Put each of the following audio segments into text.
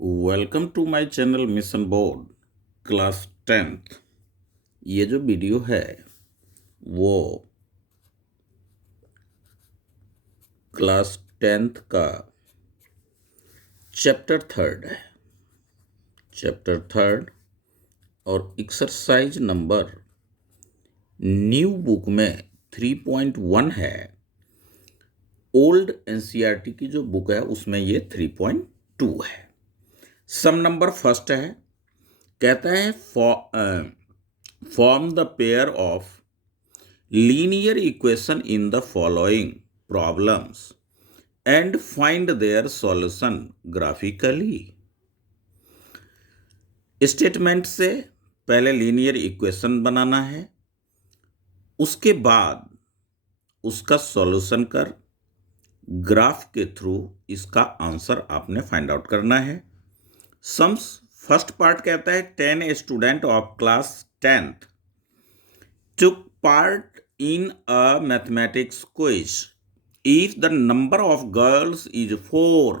Welcome to my channel Mission Board class 10th। ये जो video है वो क्लास 10th का चैप्टर 3 है। चैप्टर 3 और एक्सरसाइज नंबर न्यू बुक में 3.1 है। ओल्ड एनसीईआरटी की जो बुक है उसमें ये 3.2 है। सम नंबर फर्स्ट है। कहता है form the pair of linear equation in the following problems and find their solution graphically। Statement से पहले लीनियर इक्वेशन बनाना है, उसके बाद उसका सॉल्यूशन कर ग्राफ के थ्रू इसका आंसर आपने फाइंड आउट करना है। सम्स फर्स्ट पार्ट कहता है 10 student of class 10th took part in a mathematics quiz. If the number of girls is 4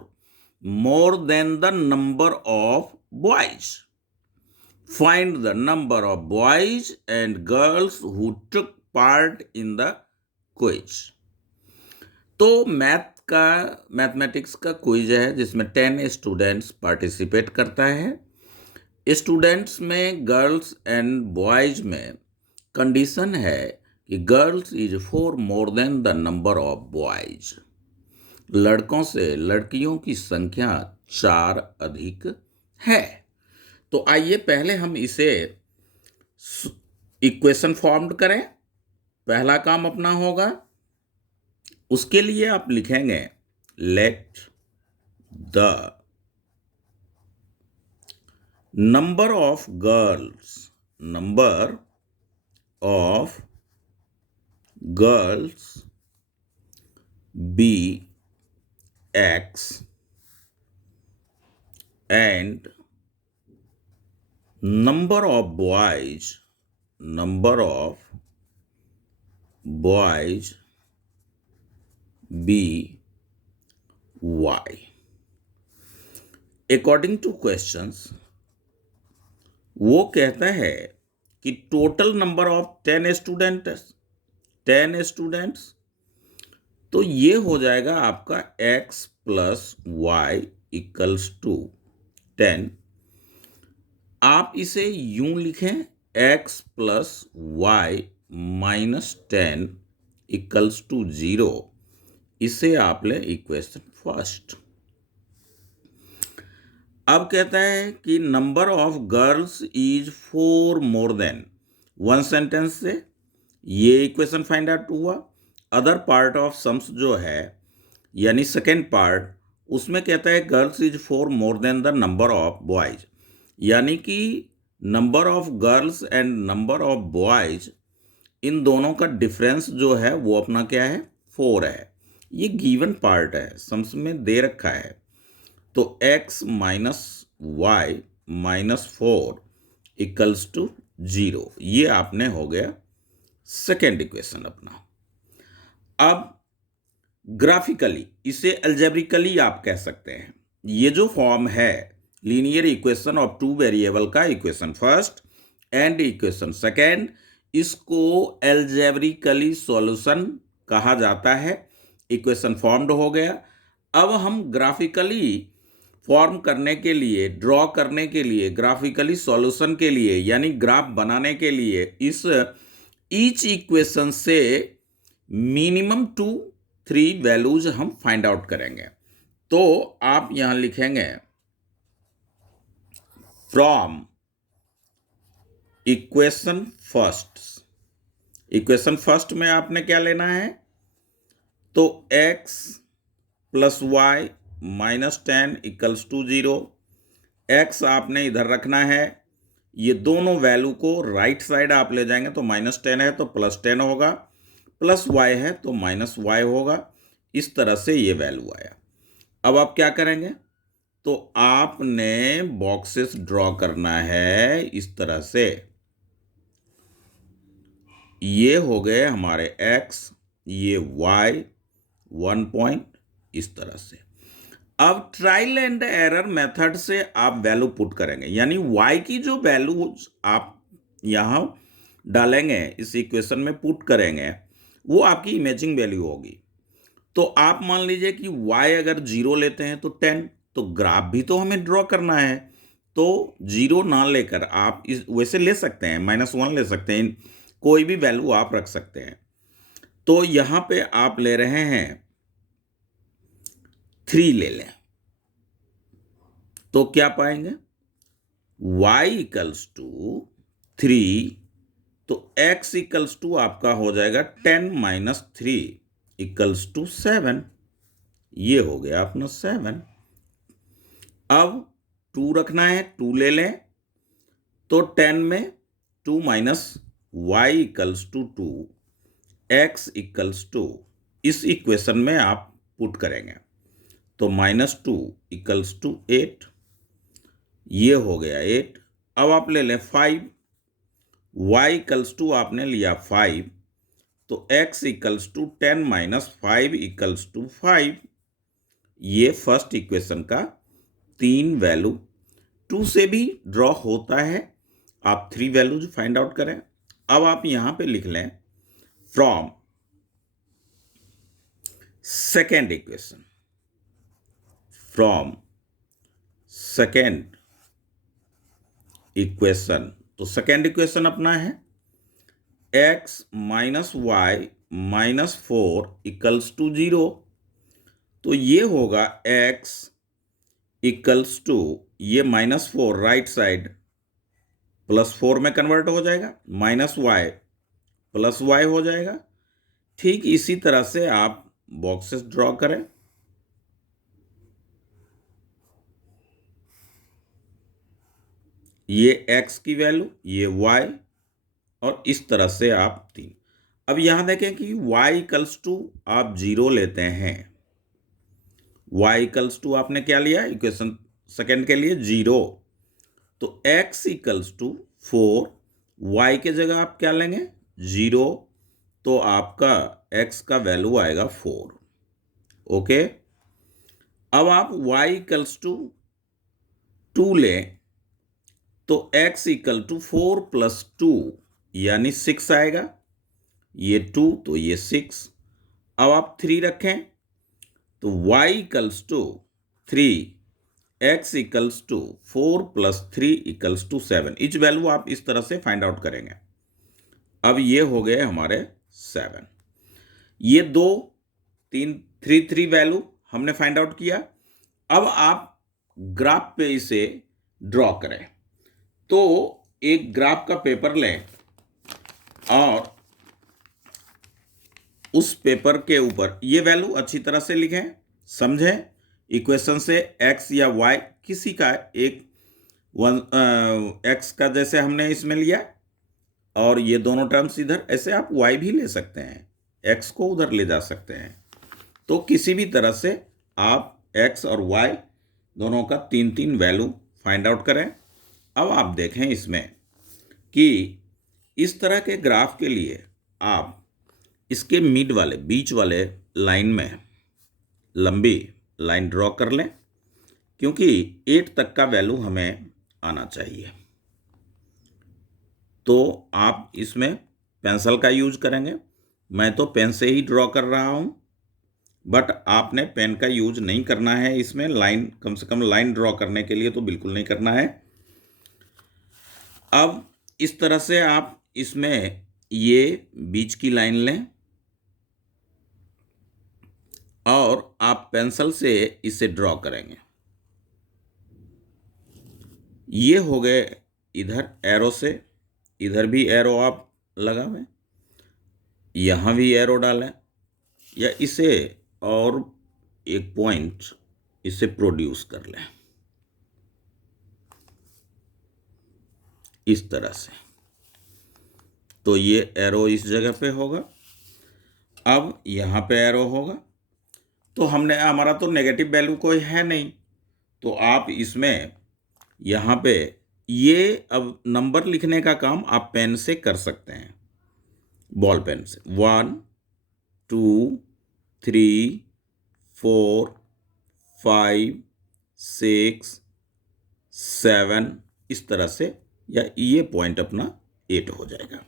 more than the number of boys, find the number of boys and girls who took part in the quiz। तो mathematics का quiz है जिसमें 10 students participate करता है। Students में girls and boys में condition है कि girls is 4 more than the number of boys. लड़कों से लड़कियों की संख्या 4 अधिक है। तो आइए पहले हम इसे इक्वेशन फॉर्म्ड करें। पहला काम अपना होगा, उसके लिए आप लिखेंगे let the number of girls be x and number of boys be y। According to questions वो कहता है कि टोटल नंबर ऑफ 10 स्टूडेंट्स, तो ये हो जाएगा आपका x plus y equals to 10। आप इसे यूं लिखें x plus y minus 10 equals to 0। इसे आप लें इक्वेशन फर्स्ट। अब कहता है कि number of girls is 4 more than, one sentence से ये इक्वेशन फाइंड आउट हुआ। अदर पार्ट ऑफ सम्स जो है यानी सेकेंड पार्ट, उसमें कहता है girls is 4 more than the number of boys, यानी कि number of girls and number of boys in दोनों का डिफरेंस जो है वो अपना क्या है 4 है। ये गिवन पार्ट है, सम्स में दे रखा है। तो x minus y minus 4 equals to 0। ये आपने हो गया सेकेंड इक्वेशन अपना। अब ग्राफिकली इसे अलजेब्रिकली आप कह सकते हैं। ये जो फॉर्म है लीनियर इक्वेशन ऑफ 2 वेरिएबल का, equation first and equation second, इसको अलजेब्रिकली सॉल्यूशन कहा जाता है। इक्वेशन फॉर्म्ड हो गया। अब हम ग्राफिकली फॉर्म करने के लिए, ड्रॉ करने के लिए, ग्राफिकली सॉल्यूशन के लिए यानी ग्राफ बनाने के लिए इस ईच इक्वेशन से मिनिमम 2-3 वैल्यूज हम फाइंड आउट करेंगे। तो आप यहां लिखेंगे from equation first. Equation first में आपने क्या लेना है, तो x plus y minus 10 equals to 0। x आपने इधर रखना है, ये दोनों वैल्यू को राइट साइड आप ले जाएंगे तो माइनस 10 है तो प्लस 10 होगा, प्लस y है तो माइनस y होगा। इस तरह से ये वैल्यू आया। अब आप क्या करेंगे, तो आपने बॉक्सेस ड्रॉ करना है इस तरह से। ये हो गए हमारे x, ये y, 1 पॉइंट, इस तरह से। अब ट्रायल एंड एरर मेथड से आप वैल्यू पुट करेंगे, यानी y की जो वैल्यू आप यहाँ डालेंगे, इस इक्वेशन में पुट करेंगे, वो आपकी इमेजिंग वैल्यू होगी। तो आप मान लीजिए कि y अगर 0 लेते हैं तो 10, तो ग्राफ भी तो हमें ड्रॉ करना है, तो 0 ना लेकर आप इस वैसे ले सकते हैं, -1 ले सकते हैं, कोई भी वैल्यू आप रख सकते हैं। तो यहाँ पे आप ले रहे हैं 3 ले लें, तो क्या पाएंगे, y इक्वल्स टू 3, तो x इक्वल्स टू आपका हो जाएगा 10 माइनस 3 इक्वल्स टू 7। ये हो गया अपना 7। अब 2 रखना है, 2 ले लें, तो 10 में 2 minus y equals to 2, x equals to, इस इक्वेशन में आप पुट करेंगे, तो -2 इक्वल्स टू 8, ये हो गया 8। अब आप ले लें 5, y इक्वल्स टू आपने लिया 5, तो x equals to 10 minus 5 equals to 5। ये फर्स्ट इक्वेशन का 3 वैल्यू, 2 से भी ड्रॉ होता है, आप 3 वैल्यूज फाइंड आउट करें। अब आप यहां पे लिख लें from second equation, from second equation, तो सेकेंड इक्वेशन अपना है x minus y minus 4 equals to 0, तो ये होगा x इक्वल्स टू, ये -4 राइट साइड +4 में कन्वर्ट हो जाएगा, -y प्लस y हो जाएगा। ठीक इसी तरह से आप बॉक्सेस ड्रॉ करें, ये x की वैल्यू, ये y, और इस तरह से आप 3। अब यहां देखें कि y इक्वल्स टू आप 0 लेते हैं, y इक्वल्स टू आपने क्या लिया इक्वेशन सेकेंड के लिए 0, तो x इक्वल्स टू 4, y के जगह आप क्या लेंगे 0, तो आपका x का वैल्यू आएगा 4। ओके, अब आप y इक्वल्स टू 2 लें, तो x इक्वल टू 4 प्लस 2 यानी 6 आएगा, ये 2 तो ये 6। अब आप 3 रखें, तो y equals to 3, x equals to 4 plus 3 equals to 7। Each value आप इस तरह से फाइंड आउट करेंगे। अब ये हो गए हमारे 7, ये 2 3 3 वैल्यू हमने फाइंड आउट किया। अब आप ग्राफ पे इसे ड्रॉ करें, तो एक ग्राफ का पेपर लें और उस पेपर के ऊपर ये वैल्यू अच्छी तरह से लिखें, समझें, इक्वेशन से x या y किसी का एक x का जैसे हमने इसमें लिया, और ये दोनों टर्म्स इधर, ऐसे आप y भी ले सकते हैं, x को उधर ले जा सकते हैं। तो किसी भी तरह से आप x और y दोनों का 3 वैल्यू फाइंड आउट करें। अब आप देखें इसमें कि इस तरह के ग्राफ के लिए आप इसके मिड वाले, बीच वाले लाइन में लंबी लाइन ड्रॉ कर लें, क्योंकि 8 तक का वैल्यू हमें आना चाहिए। तो आप इसमें पेंसिल का यूज करेंगे, मैं तो पेन से ही ड्रॉ कर रहा हूं, बट आपने पेन का यूज नहीं करना है इसमें, लाइन कम से कम लाइन ड्रॉ करने के लिए तो बिल्कुल नहीं करना है। अब इस तरह से आप इसमें ये बीच की लाइन लें और आप पेंसिल से इसे ड्रॉ करेंगे। ये हो गए इधर एरो से, इधर भी एरो आप लगावें, यहाँ भी एरो डालें, या इसे और एक पॉइंट इसे प्रोड्यूस कर लें इस तरह से, तो ये एरो इस जगह पे होगा। अब यहाँ पे एरो होगा, तो हमने, हमारा तो नेगेटिव वैल्यू कोई है नहीं, तो आप इसमें यहाँ पे ये अब नंबर लिखने का काम आप पेन से कर सकते हैं, बॉल पेन से, 1 2 3 4 5, 6, 7 इस तरह से, या ये पॉइंट अपना 8 हो जाएगा।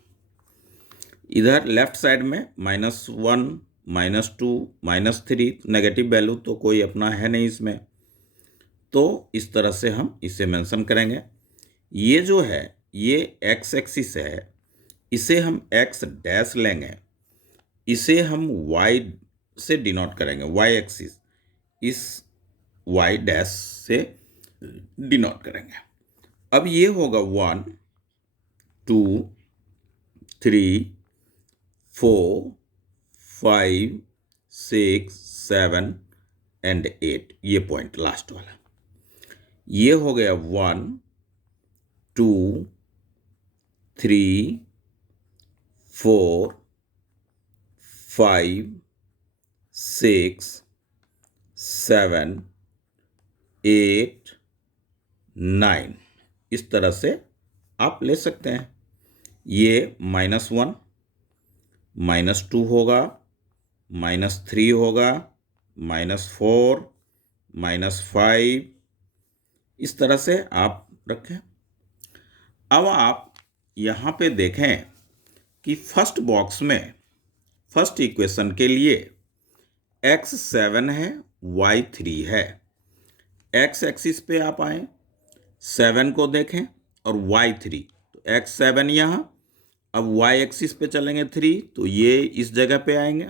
इधर लेफ्ट साइड में -1, -2, -3 नेगेटिव वैल्यू तो कोई अपना है नहीं इसमें, तो इस तरह से हम इसे मेंशन करेंगे। ये जो है ये एक्स एक्सिस है, इसे हम एक्स डैश लेंगे, इसे हम वाई से डिनोट करेंगे, वाई एक्सिस इस वाई डैश से डिनोट करेंगे। अब ये होगा 1, 2, 3, 4, 5, 6, 7 एंड 8, ये पॉइंट लास्ट वाला। ये हो गया 1, 2, 3, 4, 5, 6, 7, 8, 9 इस तरह से आप ले सकते हैं। ये -1, -2 होगा, -3 होगा, -4, -5 इस तरह से आप रखें। अब आप यहाँ पे देखें कि फर्स्ट बॉक्स में फर्स्ट इक्वेशन के लिए x 7 है, y 3 है। x एक्सिस पे आप आए, 7 को देखें और y 3, तो x 7 यहाँ, अब y एक्सिस पे चलेंगे 3, तो ये इस जगह पे आएंगे।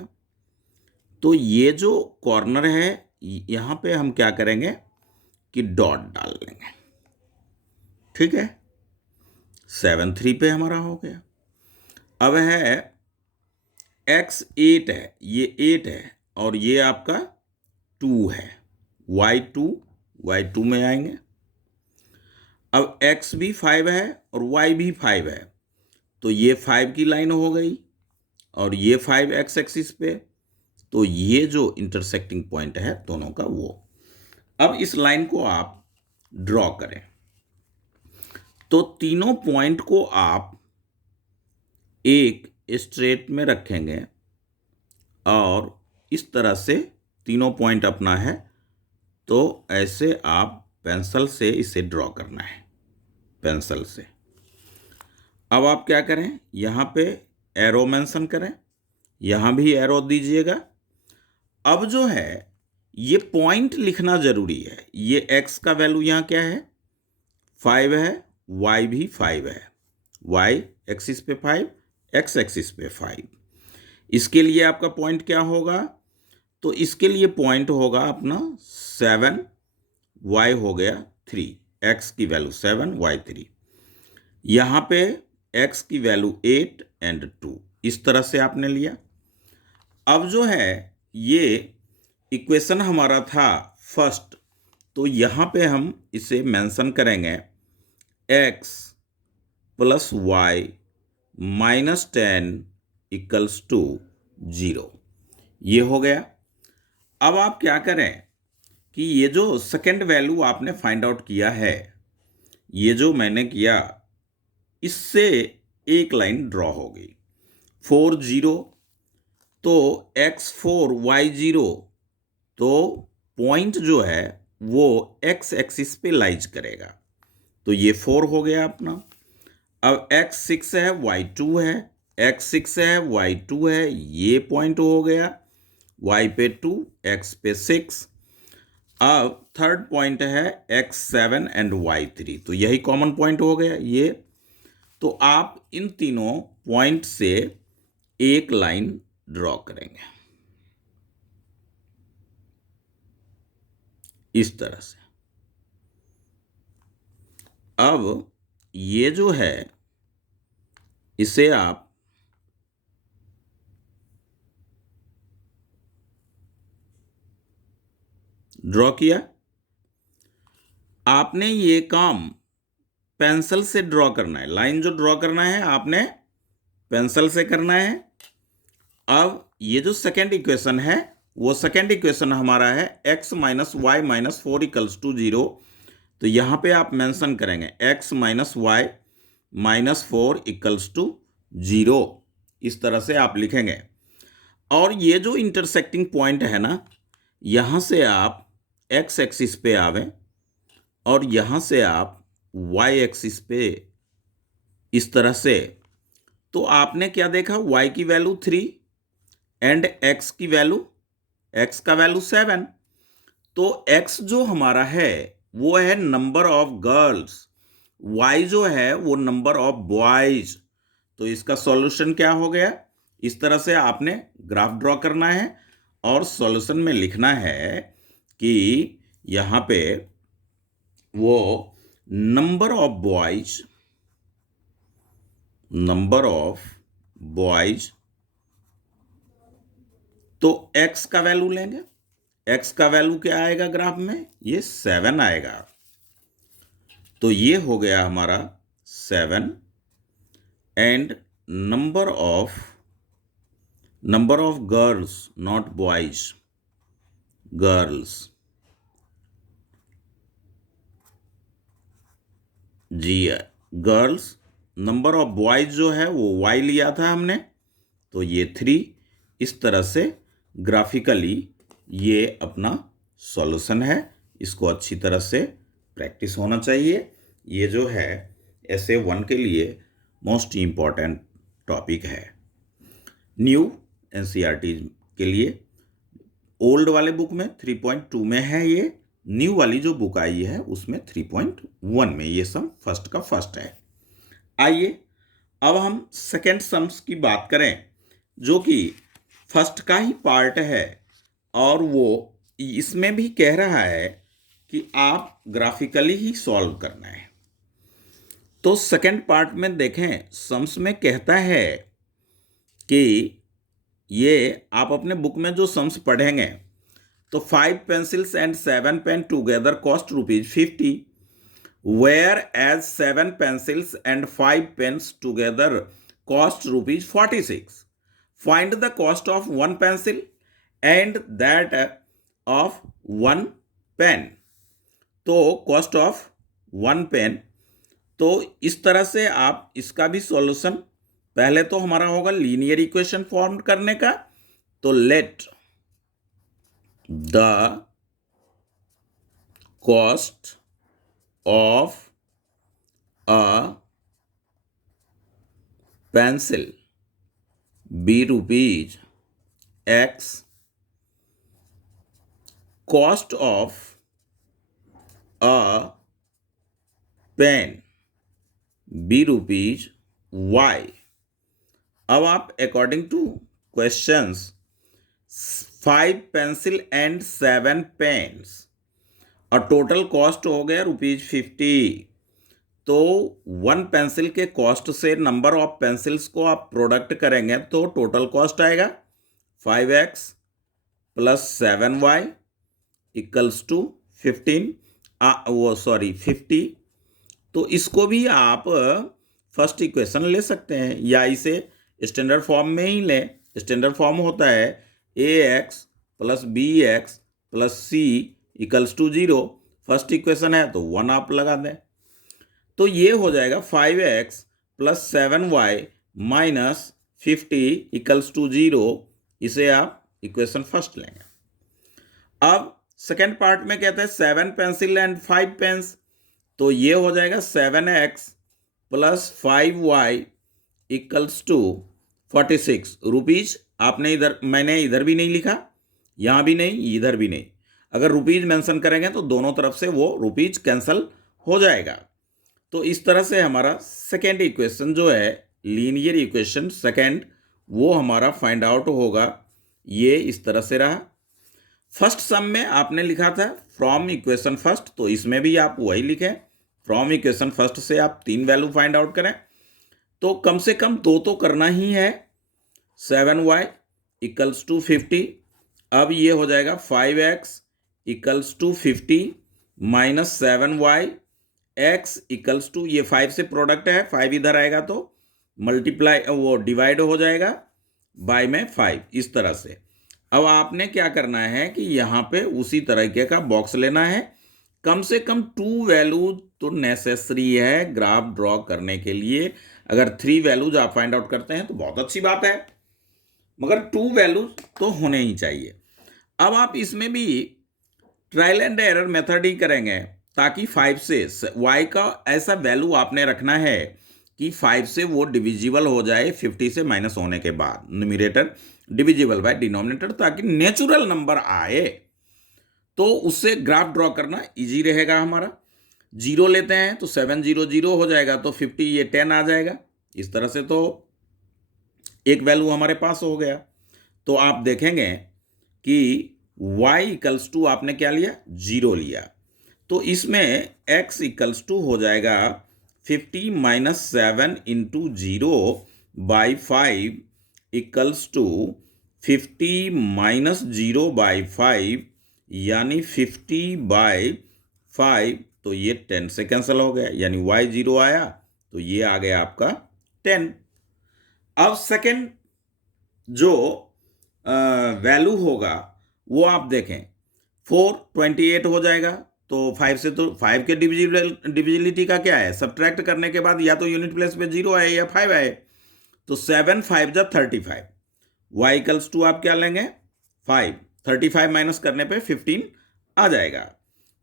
तो ये जो कॉर्नर है यहाँ पे हम क्या करेंगे कि डॉट डाल लेंगे, ठीक है। 7 3 पे हमारा हो गया। अब है x 8 है, ये 8 है और ये आपका 2 है, y 2 में आएंगे। अब x भी 5 है और y भी 5 है, तो ये 5 की लाइन हो गई और ये 5 x एक्सिस पे, तो ये जो इंटरसेक्टिंग पॉइंट है दोनों का वो। अब इस लाइन को आप ड्रॉ करें, तो तीनों पॉइंट को आप एक स्ट्रेट में रखेंगे और इस तरह से तीनों पॉइंट अपना है, तो ऐसे आप पेंसिल से इसे ड्रॉ करना है, पेंसिल से। अब आप क्या करें, यहाँ पे एरो मेंशन करें, यहाँ भी एरो दीजिएगा। अब जो है ये पॉइंट लिखना जरूरी है। ये x का वैल्यू यहाँ क्या है, 5 है, y भी 5 है, y एक्सिस पे 5, x एक्सिस पे 5। इसके लिए आपका पॉइंट क्या होगा, तो इसके लिए पॉइंट होगा अपना 7, y हो गया 3, x की वैल्यू 7, y 3। यहाँ पे x की वैल्यू 8 एंड 2, इस तरह से आपने लिया। अब जो है ये इक्वेशन हमारा था फर्स्ट, तो यहाँ पे हम इसे मेंशन करेंगे x plus y minus 10 equals to 0, ये हो गया। अब आप क्या करें कि ये जो सेकेंड वैल्यू आपने फाइंड आउट किया है, ये जो मैंने किया, इससे एक लाइन ड्रॉ हो गई 4 0, तो x4 y 0, तो पॉइंट जो है वो x एक्सिस पे लाइज करेगा, तो ये 4 हो गया अपना। अब x 6 है, y 2 है, x 6 है, y 2 है, ये पॉइंट हो गया, y पे 2, x पे 6। अब थर्ड पॉइंट है x 7 एंड y 3, तो यही कॉमन पॉइंट हो गया ये। तो आप इन तीनों पॉइंट से एक लाइन ड्रॉ करेंगे इस तरह से। अब ये जो है इसे आप ड्रॉ किया। आपने ये काम पेंसिल से ड्रॉ करना है, लाइन जो ड्रॉ करना है आपने पेंसिल से करना है। अब ये जो सेकेंड इक्वेशन है, वो सेकेंड इक्वेशन हमारा है x minus y minus 4 equals to 0, तो यहाँ पे आप मेंशन करेंगे x minus y minus 4 equals to 0, इस तरह से आप लिखेंगे। और ये जो इंटरसेक्टिंग पॉइंट है ना, यहाँ से आप एक्स एक्सिस पे आवें और यहाँ से आप वाई एक्सिस पे इस तरह से, तो आपने क्या देखा, y की वैल्यू 3 एंड x की वैल्यू, x का वैल्यू 7। तो x जो हमारा है वो है नंबर ऑफ गर्ल्स, y जो है वो नंबर ऑफ बॉयज। तो इसका सॉल्यूशन क्या हो गया, इस तरह से आपने ग्राफ ड्रॉ करना है और सॉल्यूशन में लिखना है कि यहाँ पे वो नंबर ऑफ बॉयज, तो x का वैल्यू लेंगे, x का वैल्यू क्या आएगा ग्राफ में, ये 7 आएगा। तो ये हो गया हमारा 7 and number of girls, not boys, girls, जी गर्ल्स। नंबर ऑफ बॉयज जो है वो y लिया था हमने, तो ये 3। इस तरह से ग्राफिकली ये अपना सॉल्यूशन है। इसको अच्छी तरह से प्रैक्टिस होना चाहिए। ये जो है ऐसे 1 के लिए मोस्ट इम्पॉर्टेंट टॉपिक है। न्यू एनसीईआरटी के लिए ओल्ड वाले बुक में 3.2 में है, ये न्यू वाली जो बुक आई है उसमें 3.1 में ये सम फर्स्ट का फर्स्ट है। आइए अब हम सेकेंड सम्स की बात करें, जो कि फर्स्ट का ही पार्ट है और वो इसमें भी कह रहा है कि आप ग्राफिकली ही सॉल्व करना है। तो सेकेंड पार्ट में देखें, सम्स में कहता है कि ये आप अपने बुक में जो सम्स पढ़ेंगे, तो 5 pencils and 7 pen together cost ₹50, whereas 7 pencils and 5 pens together cost ₹46. Find the cost of 1 pencil and that of 1 pen. तो cost of 1 pen, तो इस तरह से आप इसका भी सॉल्यूशन, पहले तो हमारा होगा लीनियर इक्वेशन फॉर्म करने का। तो late the cost of a pencil be rupees X, cost of a pen be rupees Y। अब आप according to questions 5 pencil and 7 pens और टोटल कॉस्ट हो गया ₹50। तो 1 पेंसिल के कॉस्ट से नंबर ऑफ पेंसिल्स को आप प्रोडक्ट करेंगे तो टोटल कॉस्ट आएगा 5x plus 7y equals to 50। तो इसको भी आप फर्स्ट इक्वेशन ले सकते हैं या इसे स्टैंडर्ड फॉर्म में ही लें। स्टैंडर्ड फॉर्म होता है ax plus bx plus c equals to 0। First equation है तो 1 आप लगा दें, तो ये हो जाएगा 5x plus 7y minus 50 equals to 0। इसे आप इक्वेशन फर्स्ट लेंगे। अब सेकेंड पार्ट में कहते हैं 7 पेंसिल एंड 5 पेन्स, तो ये हो जाएगा 7x plus 5y equals to 46 rupees. आपने इधर, मैंने इधर भी नहीं लिखा, यहाँ भी नहीं, इधर भी नहीं। अगर रुपीज मेंशन करेंगे तो दोनों तरफ से वो रुपीज कैंसल हो जाएगा। तो इस तरह से हमारा सेकेंड इक्वेशन जो है लीनियर इक्वेशन सेकेंड, वो हमारा फाइंड आउट होगा। ये इस तरह से रहा। फर्स्ट सम में आपने लिखा था फ्रॉम इक्वेशन फर्स्ट, तो इसमें भी आप वही लिखें, फ्रॉम इक्वेशन फर्स्ट से आप 3 वैल्यू फाइंड आउट करें। तो कम से कम 2 तो करना ही है। 7y equals to 50। अब ये हो जाएगा 5x equals to 50 minus 7y, x equals to, ये 5 से प्रोडक्ट है, 5 इधर आएगा तो मल्टीप्लाई, वो डिवाइड हो जाएगा बाय में 5, इस तरह से। अब आपने क्या करना है कि यहाँ पे उसी तरीके का बॉक्स लेना है। कम से कम 2 वैल्यू तो नेसेसरी है ग्राफ ड्रॉ करने के लिए। अगर 3 वैल्यूज आप फाइंड आउट करते हैं तो बहुत अच्छी बात है, मगर 2 वैल्यूज तो होने ही चाहिए। अब आप इसमें भी ट्रायल एंड एरर मेथड ही करेंगे, ताकि 5 से y का ऐसा वैल्यू आपने रखना है कि 5 से वो डिविजिबल हो जाए 50 से माइनस होने के बाद, न्यूमरेटर डिविजिबल बाय डिनोमिनेटर, ताकि नेचुरल नंबर आए। तो उससे ग्राफ ड्रॉ करना इजी रहेगा हमारा। 0 लेते हैं तो 7 0 0 हो जाएगा, तो 50 ये 10 आ जाएगा। इस तरह से तो एक वैल्यू हमारे पास हो गया। तो आप देखेंगे कि y इक्वल्स टू आपने क्या लिया, 0 लिया, तो इसमें x इक्वल्स टू हो जाएगा 50 minus 7 into 0 by 5 equals to 50 minus 0 by 5, यानी 50 बाई 5, तो ये 10 से कैंसिल हो गया, यानी y 0 आया, तो ये आ गया आपका 10। अब सेकंड जो वैल्यू होगा वो आप देखें, 4 28 हो जाएगा, तो 5 से, तो 5 के डिविजिबिलिटी का क्या है, सब्ट्रैक्ट करने के बाद या तो यूनिट प्लेस पे 0 आए या 5 आए, तो 7 5 जा 35, y इक्वल्स टू आप क्या लेंगे 5, 35 माइनस करने पे 15 आ जाएगा,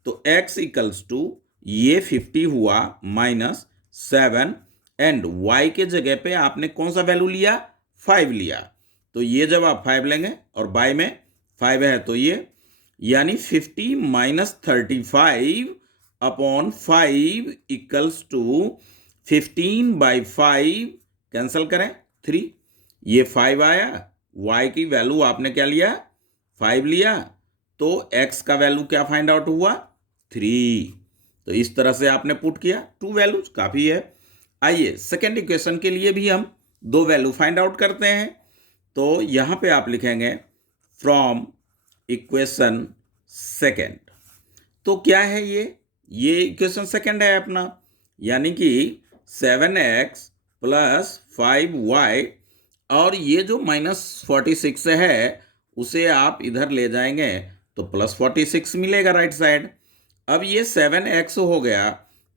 तो x इक्वल्स टू ये 50 हुआ माइनस 7, एंड y के जगह पे आपने कौन सा वैल्यू लिया, 5 लिया, तो ये जब आप 5 लेंगे और बाय में 5 है तो ये, यानी 50 minus 35 upon 5 equals to 15 by 5, cancel करें 3, ये 5 आया, y की वैल्यू आपने क्या लिया 5 लिया, तो x का वैल्यू क्या फाइंड आउट हुआ 3। तो इस तरह से आपने पुट किया, 2 वैल्यूज काफ़ी है। आइए सेकेंड इक्वेशन के लिए भी हम 2 वैल्यू फाइंड आउट करते हैं। तो यहाँ पे आप लिखेंगे फ्रॉम इक्वेशन सेकेंड, तो क्या है ये इक्वेशन सेकेंड है अपना, यानी कि 7x प्लस 5y, और ये जो माइनस 46 है उसे आप इधर ले जाएंगे तो प्लस 46 मिलेगा राइट साइड। अब ये 7x हो गया,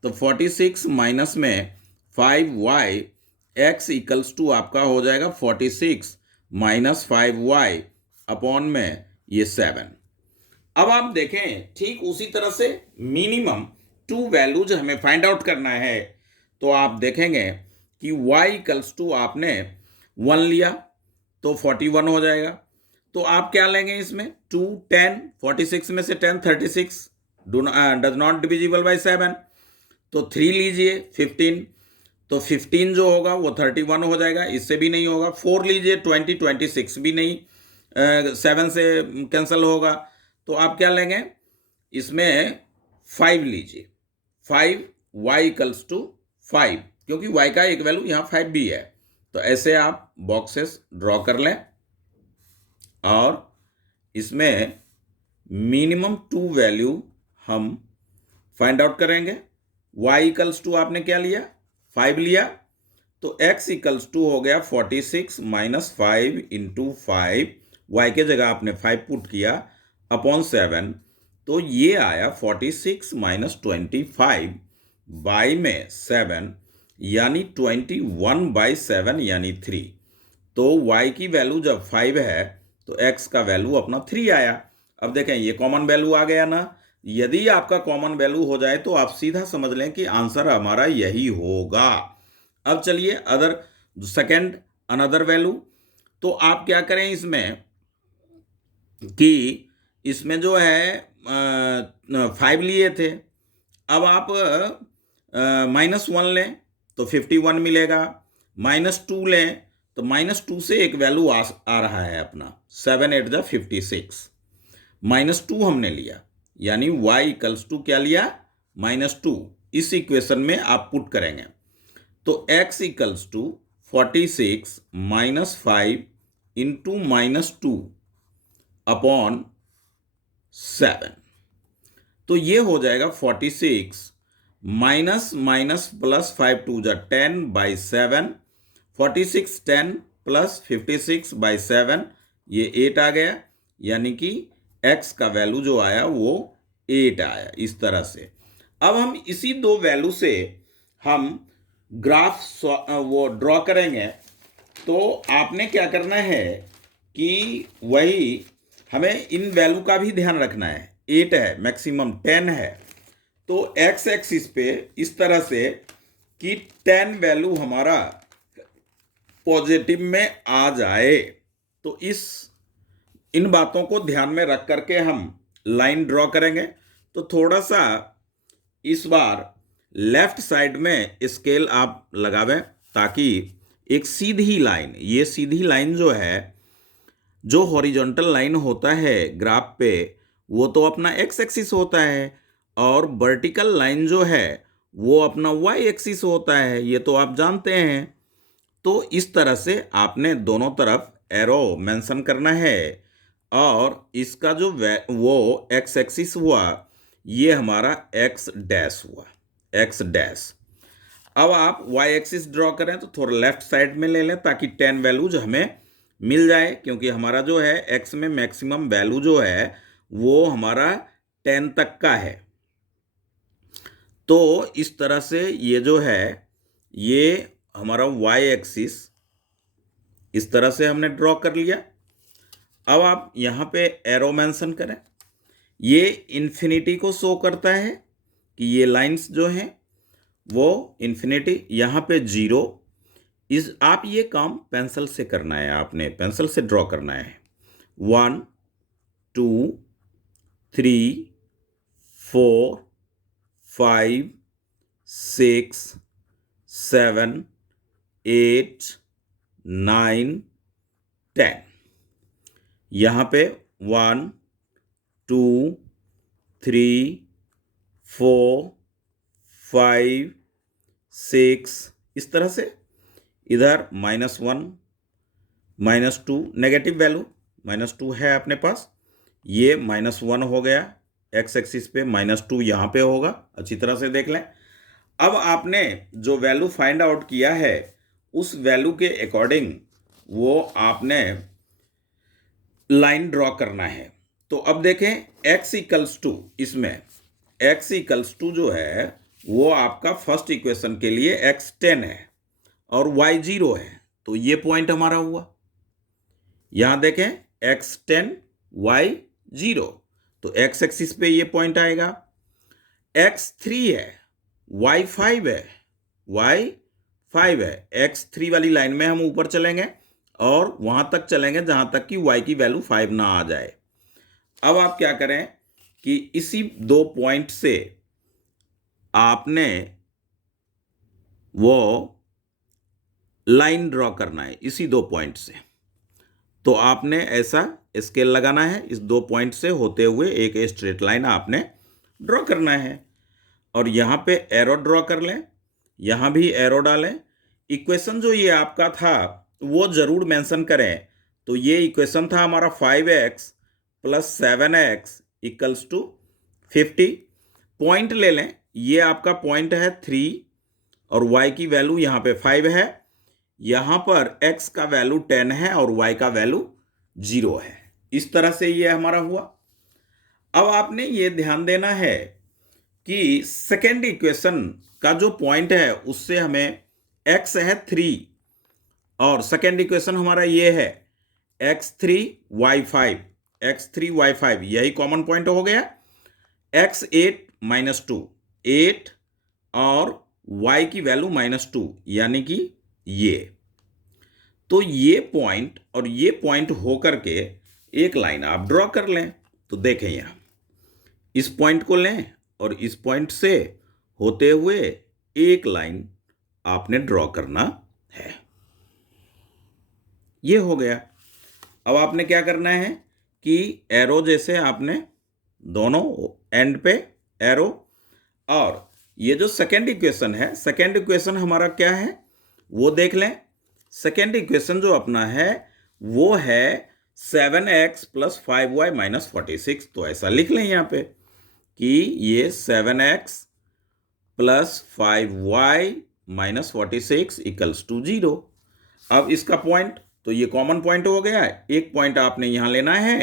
तो 46 माइनस में 5y, x इक्वल्स टू आपका हो जाएगा 46 माइनस 5y अपॉन में ये 7। अब आप देखें ठीक उसी तरह से मिनिमम 2 वैल्यूज हमें फाइंड आउट करना है, तो आप देखेंगे कि y इक्वल्स टू आपने 1 लिया तो 41 हो जाएगा, तो आप क्या लेंगे इसमें 2 10, 46 में से 10 36, डज नॉट डिविजिबल बाई 7, तो 3 लीजिए 15, तो 15 जो होगा वो 31 हो जाएगा, इससे भी नहीं होगा। 4 लीजिए 20 26 भी नहीं, 7 से कैंसिल होगा, तो आप क्या लेंगे इसमें 5 लीजिए, 5 y इक्वल्स टू 5, क्योंकि y का एक वैल्यू यहाँ 5 भी है। तो ऐसे आप बॉक्सेस ड्रॉ कर लें और इसमें मिनिमम 2 वैल्यू हम फाइंड आउट करेंगे। y इक्वल्स टू आपने क्या लिया 5 लिया, तो x इक्वल्स टू हो गया 46 माइनस 5 इंटू 5, y के जगह आपने 5 पुट किया अपॉन 7, तो ये आया 46 माइनस 25 बाई में 7, यानी 21 बाई 7 यानी 3। तो y की वैल्यू जब 5 है तो x का वैल्यू अपना 3 आया। अब देखें ये कॉमन वैल्यू आ गया ना, यदि आपका कॉमन वैल्यू हो जाए तो आप सीधा समझ लें कि आंसर हमारा यही होगा। अब चलिए अदर सेकंड अनदर वैल्यू, तो आप क्या करें इसमें कि इसमें जो है 5 लिए थे, अब आप -1 लें तो 51 मिलेगा, -2 लें तो -2 से एक वैल्यू आ रहा है अपना 7 8 जा 56, -2 हमने लिया, यानी y इक्वल्स टू क्या लिया -2, इस इक्वेशन में आप पुट करेंगे, तो x equals to 46 minus 5 into -2 upon 7, तो ये हो जाएगा 46 माइनस माइनस प्लस 5 2 जा 10 बाई 7, 46 10 प्लस 56 बाई 7, ये 8 आ गया, यानी कि x का वैल्यू जो आया वो 8 आया। इस तरह से अब हम इसी 2 वैल्यू से हम ग्राफ वो ड्रॉ करेंगे। तो आपने क्या करना है कि वही हमें इन वैल्यू का भी ध्यान रखना है, 8 है, मैक्सिमम 10 है, तो एक्स एक्सिस पे इस तरह से कि 10 वैल्यू हमारा पॉजिटिव में आ जाए। तो इन बातों को ध्यान में रख करके हम लाइन ड्रॉ करेंगे। तो थोड़ा सा इस बार लेफ्ट साइड में स्केल आप लगावें ताकि एक सीधी लाइन, ये सीधी लाइन जो है, जो हॉरिजॉन्टल लाइन होता है ग्राफ पे, वो तो अपना एक्स एक्सिस होता है, और वर्टिकल लाइन जो है वो अपना वाई एक्सिस होता है, ये तो आप जानते हैं। तो इस तरह से आपने दोनों तरफ एरो मेंशन करना है, और इसका जो वो एक्स एक्सिस हुआ, ये हमारा एक्स डैश हुआ, एक्स डैश। अब आप वाई एक्सिस ड्रॉ करें तो थोड़ा लेफ्ट साइड में ले लें ताकि 10 वैल्यूज हमें मिल जाए, क्योंकि हमारा जो है एक्स में मैक्सिमम वैल्यू जो है वो हमारा 10 तक का है। तो इस तरह से ये जो है, ये हमारा वाई एक्सिस इस तरह से हमने ड्रॉ कर लिया। अब आप यहाँ पे एरो मेंशन करें, ये इन्फिनिटी को शो करता है कि ये लाइंस जो हैं वो इन्फिनिटी, यहाँ पे 0। आप ये काम पेंसिल से करना है, आपने पेंसिल से ड्रॉ करना है। 1 2 3 4 5 6 7 8 9 10। यहाँ पे 1 2 3 4 5 6, इस तरह से। इधर -1 -2, नेगेटिव वैल्यू -2 है अपने पास, ये -1 हो गया, एक्स एक्सिस पे -2 यहाँ पे होगा, अच्छी तरह से देख लें। अब आपने जो वैल्यू फाइंड आउट किया है उस वैल्यू के अकॉर्डिंग वो आपने लाइन ड्रॉ करना है। तो अब देखें x इक्वल्स टू, इसमें x इक्वल्स टू जो है वो आपका फर्स्ट इक्वेशन के लिए x 10 है और y 0 है, तो ये पॉइंट हमारा हुआ। यहां देखें x 10 y 0, तो x एक्सिस पे ये पॉइंट आएगा। x 3 है, y 5 है, y 5 है, x 3 वाली लाइन में हम ऊपर चलेंगे और वहां तक चलेंगे जहां तक कि y की वैल्यू 5 ना आ जाए। अब आप क्या करें कि इसी 2 पॉइंट से आपने वो लाइन ड्रॉ करना है, इसी 2 पॉइंट से। तो आपने ऐसा स्केल लगाना है, इस 2 पॉइंट से होते हुए एक स्ट्रेट लाइन आपने ड्रॉ करना है, और यहां पे एरो ड्रॉ कर लें, यहां भी एरो डालें। इक्वेशन जो ये आपका था वो जरूर मेंशन करें। तो ये इक्वेशन था हमारा 5x + 7x = 50। पॉइंट ले लें, ये आपका पॉइंट है 3 और y की वैल्यू यहाँ पे 5 है, यहाँ पर x का वैल्यू 10 है और y का वैल्यू 0 है। इस तरह से ये हमारा हुआ। अब आपने ये ध्यान देना है कि सेकेंड इक्वेशन का जो पॉइंट है उससे हमें x है 3 और सेकेंड इक्वेशन हमारा ये है x3 y5, x3 y5, यही कॉमन पॉइंट हो गया। x8 - 2, 8 और y की वैल्यू -2, यानी कि ये। तो ये पॉइंट और ये पॉइंट होकर के एक लाइन आप ड्रॉ कर लें। तो देखें यहां, इस पॉइंट को लें और इस पॉइंट से होते हुए एक लाइन आपने ड्रॉ करना है। ये हो गया। अब आपने क्या करना है कि एरो जैसे आपने दोनों एंड पे एरो, और ये जो सेकेंड इक्वेशन है, सेकेंड इक्वेशन हमारा क्या है वो देख लें। सेकेंड इक्वेशन जो अपना है वो है 7x + 5y - 46। तो ऐसा लिख लें यहाँ पे कि ये 7x + 5y - 46 = 0। अब इसका पॉइंट, तो ये कॉमन पॉइंट हो गया है। एक पॉइंट आपने यहां लेना है,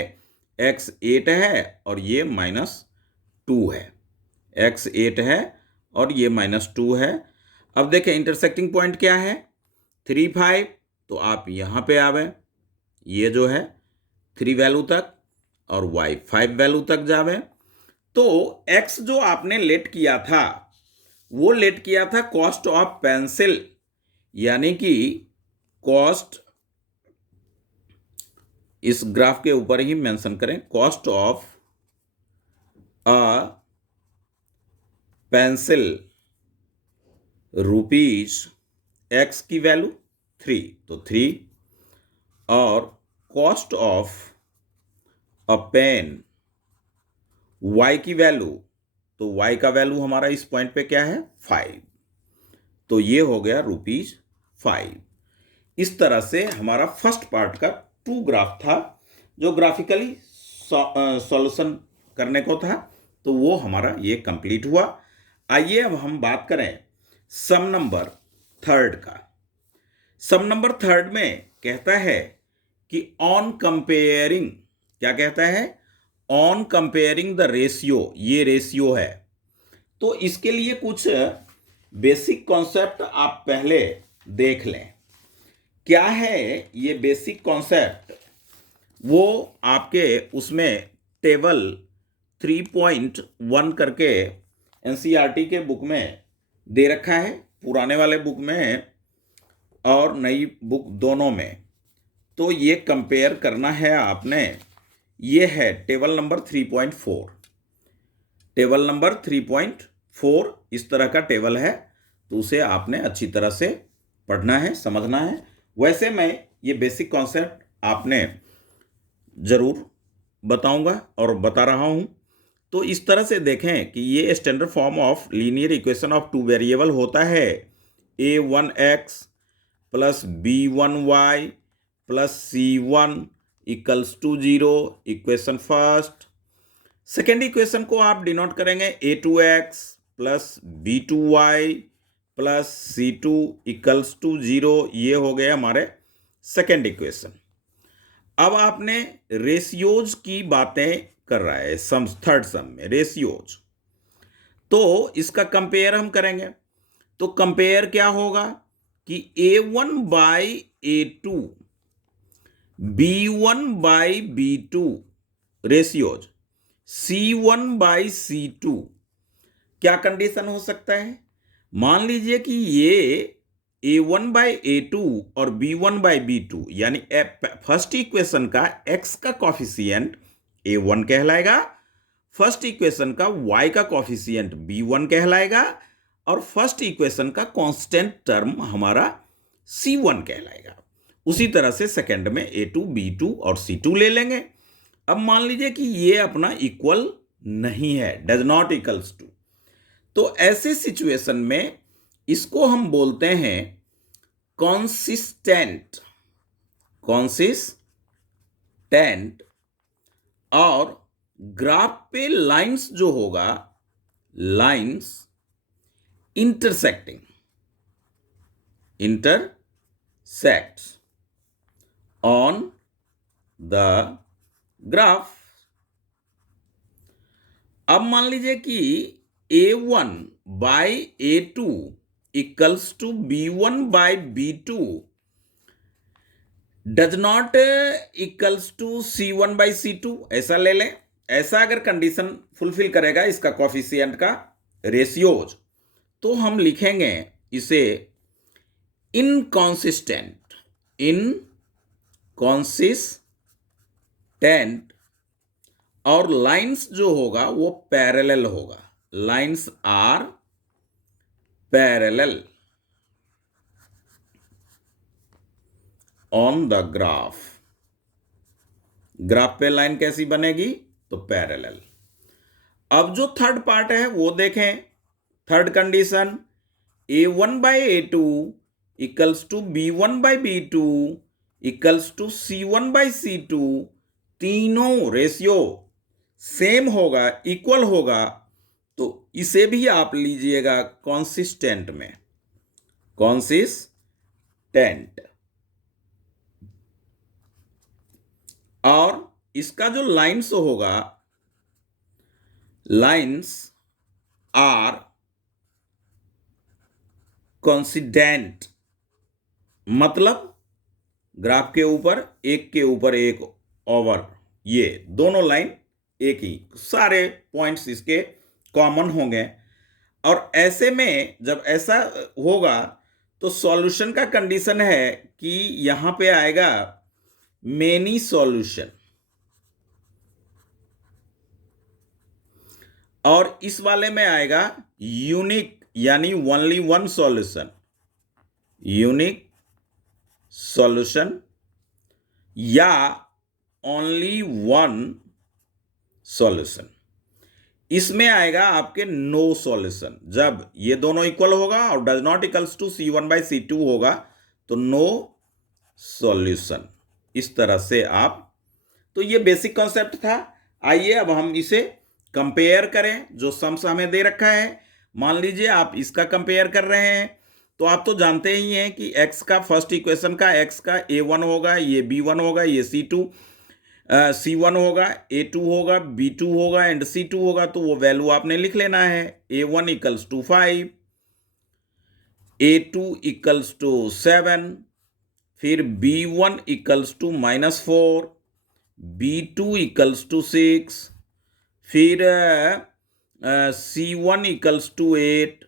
x 8 है और ये -2 है, x 8 है और ये -2 है। अब देखें इंटरसेक्टिंग पॉइंट क्या है, 3 5, तो आप यहां पे आवे, ये जो है 3 वैल्यू तक और y 5 वैल्यू तक जावे। तो x जो आपने लेट किया था वो लेट किया था कॉस्ट ऑफ पेंसिल, यानी कि कॉस्ट, इस ग्राफ के ऊपर ही मेंशन करें, cost of a pencil rupees x की वैल्यू 3, तो 3, और cost of a pen y की वैल्यू, तो y का वैल्यू हमारा इस पॉइंट पे क्या है 5, तो ये हो गया ₹5। इस तरह से हमारा फर्स्ट पार्ट का 2 ग्राफ था जो ग्राफिकली सॉल्यूशन करने को था, तो वो हमारा ये कंप्लीट हुआ। आइए अब हम बात करें सम नंबर थर्ड का। सम नंबर थर्ड में कहता है कि ऑन कंपेयरिंग, क्या कहता है, ऑन कंपेयरिंग द रेशियो, ये रेशियो है। तो इसके लिए कुछ बेसिक कॉन्सेप्ट आप पहले देख लें। क्या है ये बेसिक कॉन्सेप्ट, वो आपके उसमें टेबल 3.1 करके एनसीईआरटी के बुक में दे रखा है, पुराने वाले बुक में और नई बुक दोनों में। तो ये कंपेयर करना है आपने। ये है टेबल नंबर 3.4, टेबल नंबर 3.4 इस तरह का टेबल है, तो उसे आपने अच्छी तरह से पढ़ना है, समझना है। वैसे मैं ये बेसिक कॉन्सेप्ट आपने ज़रूर बताऊंगा और बता रहा हूं। तो इस तरह से देखें कि ये standard form of linear equation of 2 variable होता है, a1x plus b1y plus c1 equals to 0, equation first. Second equation को आप डिनोट करेंगे a2x plus b2y plus c2 equals to 0, ये हो गया हमारे सेकेंड इक्वेशन। अब आपने रेशियोज की बातें कर रहा है सम, थर्ड सम में रेशियोज, तो इसका कंपेयर हम करेंगे। तो कंपेयर क्या होगा कि a1 by a2, b1 by b2 ratios, c1 by c2। क्या कंडीशन हो सकता है, मान लीजिए कि ये a1 बाई a2 और b1 बाई b2, यानी फर्स्ट इक्वेशन का x का कॉफिशिएंट a1 कहलाएगा, फर्स्ट इक्वेशन का y का कॉफिशिएंट b1 कहलाएगा, और फर्स्ट इक्वेशन का कांस्टेंट टर्म हमारा c1 कहलाएगा। उसी तरह से सेकंड में a2, b2 और c2 ले लेंगे। अब मान लीजिए कि ये अपना इक्वल नहीं है, डज नॉट इक्वल्स टू, तो ऐसे सिचुएशन में इसको हम बोलते हैं कॉन्सिस्टेंट, कॉन्सिस्टेंट। और ग्राफ पे लाइंस जो होगा, lines intersecting, intersects on the graph. अब मान लीजिए कि a1 by a2 equals to b1 by b2 does not equals to c1 by c2, ऐसा ले लें। ऐसा अगर कंडीशन फुलफिल करेगा इसका कॉफिशिएंट का रेशियोज, तो हम लिखेंगे इसे इनकॉन्सिस्टेंट, इनकॉन्सिस्टेंट। और लाइंस जो होगा वो पैरेलल होगा, lines are parallel on the graph. Graph पे लाइन कैसी बनेगी, तो पैरेलल। अब जो थर्ड पार्ट है वो देखें, third condition a1 by a2 equals to b1 by b2 equals to c1 by c2, तीनों रेशियो सेम होगा, इक्वल होगा, तो इसे भी आप लीजिएगा कॉन्सिस्टेंट में, कॉन्सिस्टेंट। और इसका जो लाइंस होगा, लाइंस आर कॉन्सिडेंट, मतलब ग्राफ के ऊपर एक के ऊपर एक ओवर, ये दोनों लाइन एक ही, सारे पॉइंट्स इसके कॉमन होंगे। और ऐसे में जब ऐसा होगा तो सॉल्यूशन का कंडीशन है कि यहां पे आएगा मेनी सॉल्यूशन, और इस वाले में आएगा यूनिक यानी only one solution, unique solution या ओनली वन सॉल्यूशन। इसमें आएगा आपके नो सॉल्यूशन। जब ये दोनों इक्वल होगा और does not equals to C1/C2 होगा तो नो सॉल्यूशन। इस तरह से आप, तो ये बेसिक कॉन्सेप्ट था। आइए अब हम इसे कंपेयर करें। जो सम्स हमें दे रखा है, मान लीजिए आप इसका कंपेयर कर रहे हैं, तो आप तो जानते ही हैं कि x का फर्स्ट इक्वेशन का x का A1 होगा, ये B1 होगा, ये C1 होगा, A2 होगा, B2 होगा एंड C2 होगा। तो वो वैल्यू आपने लिख लेना है। A1 equals to 5, A2 equals to 7, फिर B1 equals to -4, B2 equals to 6, फिर C1 equals to 8,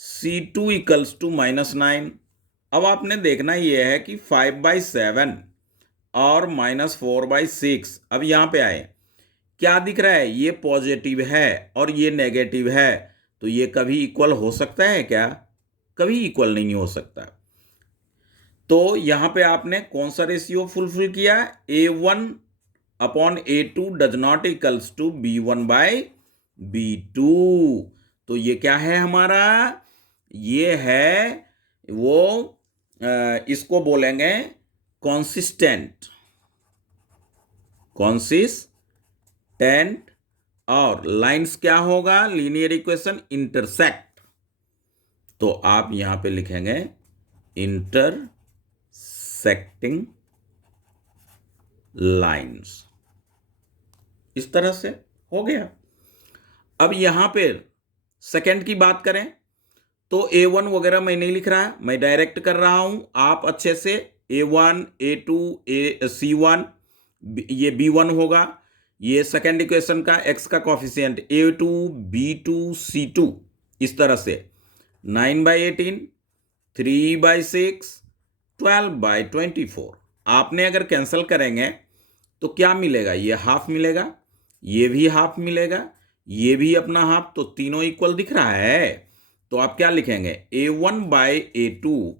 C2 equals to -9। अब आपने देखना यह है कि 5/7 और -4/6, अब यहां पे आए, क्या दिख रहा है? ये पॉजिटिव है और ये नेगेटिव है, तो ये कभी इक्वल हो सकता है क्या? कभी इक्वल नहीं हो सकता। तो यहां पे आपने कौन सा रेशियो फुलफिल किया? A1/A2 does not equals to B1/B2। तो ये क्या है हमारा? ये है वो इसको बोलेंगे कॉन्सिस्टेंट, कॉन्सिस्टेंट। और लाइंस क्या होगा? Linear equation intersect. तो आप यहां पे लिखेंगे इंटरसेक्टिंग लाइंस। इस तरह से हो गया। अब यहां पे सेकंड की बात करें तो A1 वगैरह मैं नहीं लिख रहा, मैं डायरेक्ट कर रहा हूं। आप अच्छे से A1, A2, C1, ये B1 होगा, ये सेकेंड इक्वेशन का x का कॉफिशिएंट A2, B2, C2, इस तरह से 9/18, 3/6, 12/24। आपने अगर कैंसिल करेंगे तो क्या मिलेगा? ये हाफ मिलेगा, ये भी हाफ मिलेगा, ये भी अपना हाफ, तो तीनों इक्वल दिख रहा है। तो आप क्या लिखेंगे? A1/A2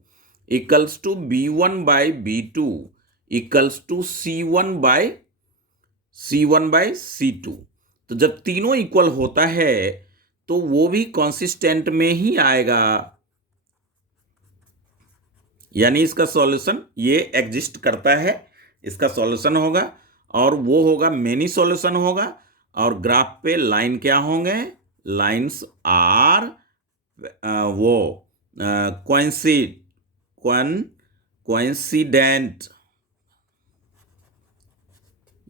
equals to B1/B2 equals to C1/C2। तो जब तीनों इक्वल होता है तो वो भी कॉन्सिस्टेंट में ही आएगा, यानी इसका सॉल्यूशन ये एग्जिस्ट करता है, इसका सॉल्यूशन होगा, और वो होगा मेनी सॉल्यूशन होगा। और ग्राफ पे लाइन क्या होंगे? लाइंस आर वो कोइंसिडेंट,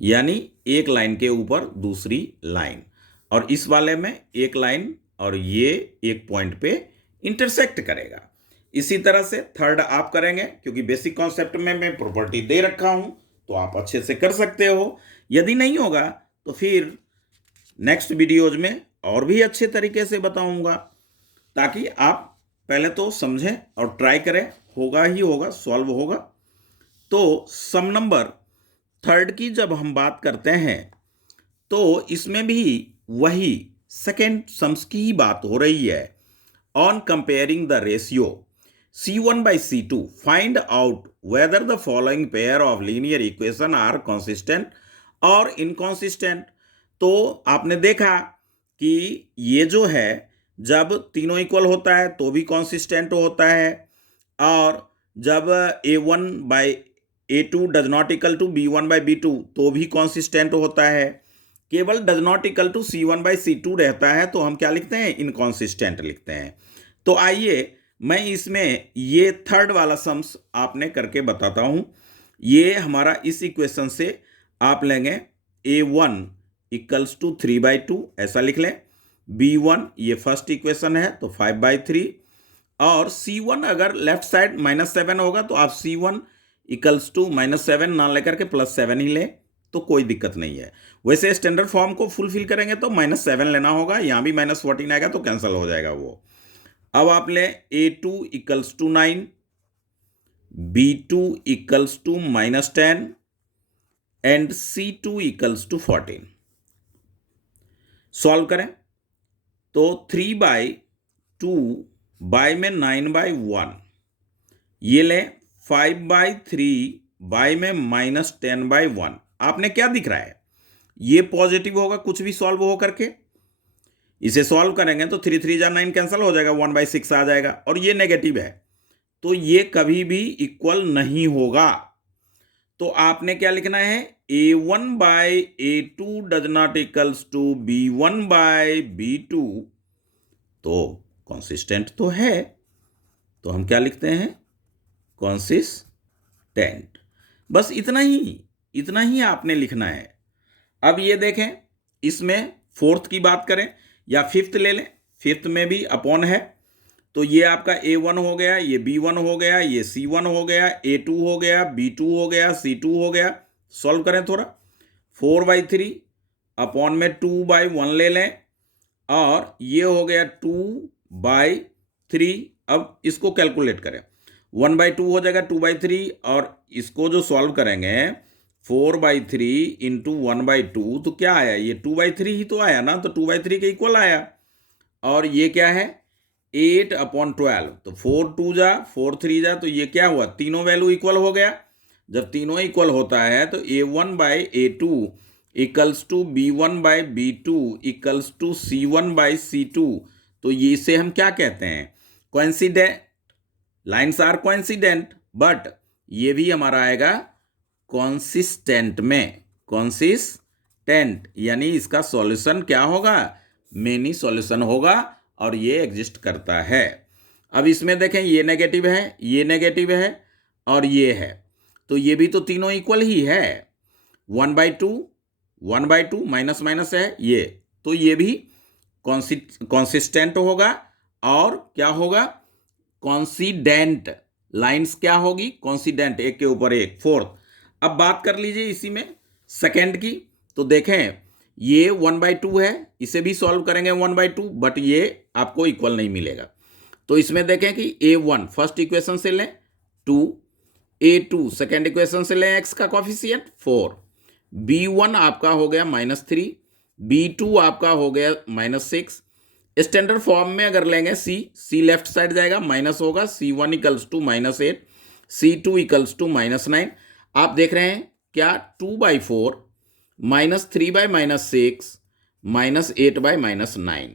यानी एक लाइन के ऊपर दूसरी लाइन, और इस वाले में एक लाइन और ये एक पॉइंट पे इंटरसेक्ट करेगा। इसी तरह से थर्ड आप करेंगे, क्योंकि बेसिक कॉन्सेप्ट में मैं प्रॉपर्टी दे रखा हूं तो आप अच्छे से कर सकते हो। यदि नहीं होगा तो फिर नेक्स्ट वीडियोज में और भी अच्छे तरीके से बताऊंगा, ताकि आप पहले तो समझें और ट्राई करें। होगा ही होगा, सॉल्व होगा। तो सम नंबर थर्ड की जब हम बात करते हैं तो इसमें भी वही सेकेंड सम्स की ही बात हो रही है। On comparing the ratio C1/C2 find out whether the following pair of linear equation are consistent और इनकॉन्सिस्टेंट। तो आपने देखा कि ये जो है, जब तीनों इक्वल होता है तो भी कॉन्सिस्टेंट होता है, और जब A1/A2 does not equal to B1/B2 तो भी कॉन्सिस्टेंट होता है। केवल does not equal to C1/C2 रहता है तो हम क्या लिखते हैं? इनकॉन्सिस्टेंट लिखते हैं। तो आइए मैं इसमें ये थर्ड वाला सम्स आपने करके बताता हूं। ये हमारा इस इक्वेशन से आप लेंगे A1 इक्वल्स टू 3/2, ऐसा लिख लें। B1 ये फर्स्ट इक्वेशन है तो 5/3, और C1 अगर लेफ्ट साइड -7 होगा तो आप C1 इक्वल्स टू -7 ना लेकर के +7 ही लें, तो कोई दिक्कत नहीं है। वैसे स्टैंडर्ड फॉर्म को फुलफिल करेंगे तो -7 लेना होगा, यहाँ भी -14 आएगा तो कैंसिल हो जाएगा वो। अब आप लें A2 equals to 9, B2 equals to -10 and C2 equals to 14। Solve करें तो 3/2 बाय में 9/1, ये लें 5/3 बाय में -10/1। आपने क्या दिख रहा है, ये पॉजिटिव होगा कुछ भी सॉल्व हो करके, इसे सॉल्व करेंगे तो 3 3 जा 9 कैंसिल हो जाएगा, 1/6 आ जाएगा, और ये नेगेटिव है तो ये कभी भी इक्वल नहीं होगा। तो आपने क्या लिखना है, A1/A2 does not equals to B1/B2, तो कॉन्सिस्टेंट तो है, तो हम क्या लिखते हैं, कॉन्सिस्टेंट। बस इतना ही आपने लिखना है। अब ये देखें, इसमें फोर्थ की बात करें या फिफ्थ ले लें, फिफ्थ में भी अपॉन है, तो ये आपका A1 हो गया, ये B1 हो गया, ये C1 हो गया, A2 हो गया, B2 हो गया, C2 हो गया। सॉल्व करें थोड़ा, 4/3 अपॉन में 2/1 ले लें, और ये हो गया 2/3। अब इसको कैलकुलेट करें, 1/2 हो जाएगा 2/3, और इसको जो सॉल्व करेंगे 4/3 इंटू 1/2, तो क्या आया, ये 2/3 ही तो आया ना, तो 2/3 के इक्वल आया। और ये क्या है, 8/12, तो 4 2 जा 4 3 जा, तो ये क्या हुआ, तीनों वैल्यू इक्वल हो गया। जब तीनों इक्वल होता है तो A1/A2 equals to B1/B2 equals to C1/C2, तो ये इसे हम क्या कहते हैं, coincident. Lines are coincident, but ये भी हमारा आएगा कॉन्सिस्टेंट में, कॉन्सिस्टेंट यानी इसका सॉल्यूशन क्या होगा, मेनी सॉल्यूशन होगा, और ये एग्जिस्ट करता है। अब इसमें देखें, ये नेगेटिव है, ये नेगेटिव है, और ये है, तो ये भी तो तीनों इक्वल ही है। 1/2 माइनस माइनस है ये, तो ये भी कॉन्सिस्टेंट होगा, और क्या होगा, कॉन्सिडेंट। लाइंस क्या होगी, कॉन्सिडेंट, एक के ऊपर एक, फोर्थ। अब बात कर लीजिए इसी में सेकेंड की, तो देखें ये 1/2 है, इसे भी सॉल्व करेंगे 1/2, बट ये आपको इक्वल नहीं मिलेगा। तो इसमें देखें कि A1 फर्स्ट इक्वेशन से लें 2, A2 सेकेंड इक्वेशन से लें x का कॉफिशिएंट 4, B1 आपका हो गया -3, B2 आपका हो गया -6। स्टैंडर्ड फॉर्म में अगर लेंगे C लेफ्ट साइड जाएगा, माइनस होगा, C1 equals to -8, C2 equals to -9। आप देख रहे हैं क्या, 2/4 -3/-6 -8/-9,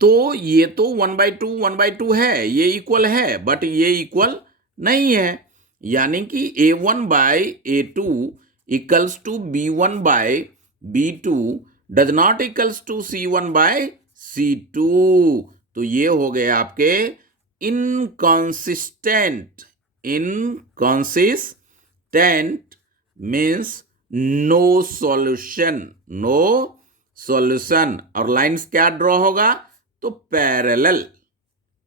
तो ये तो 1/2 है, ये इक्वल है, बट ये इक्वल नहीं है, यानी कि A1/A2 equals to B1/B2 does not equals to C1/C2, तो ये हो गए आपके inconsistent. Inconsistent means no solution, no solution. और लाइंस क्या ड्रॉ होगा, तो पैरेलल।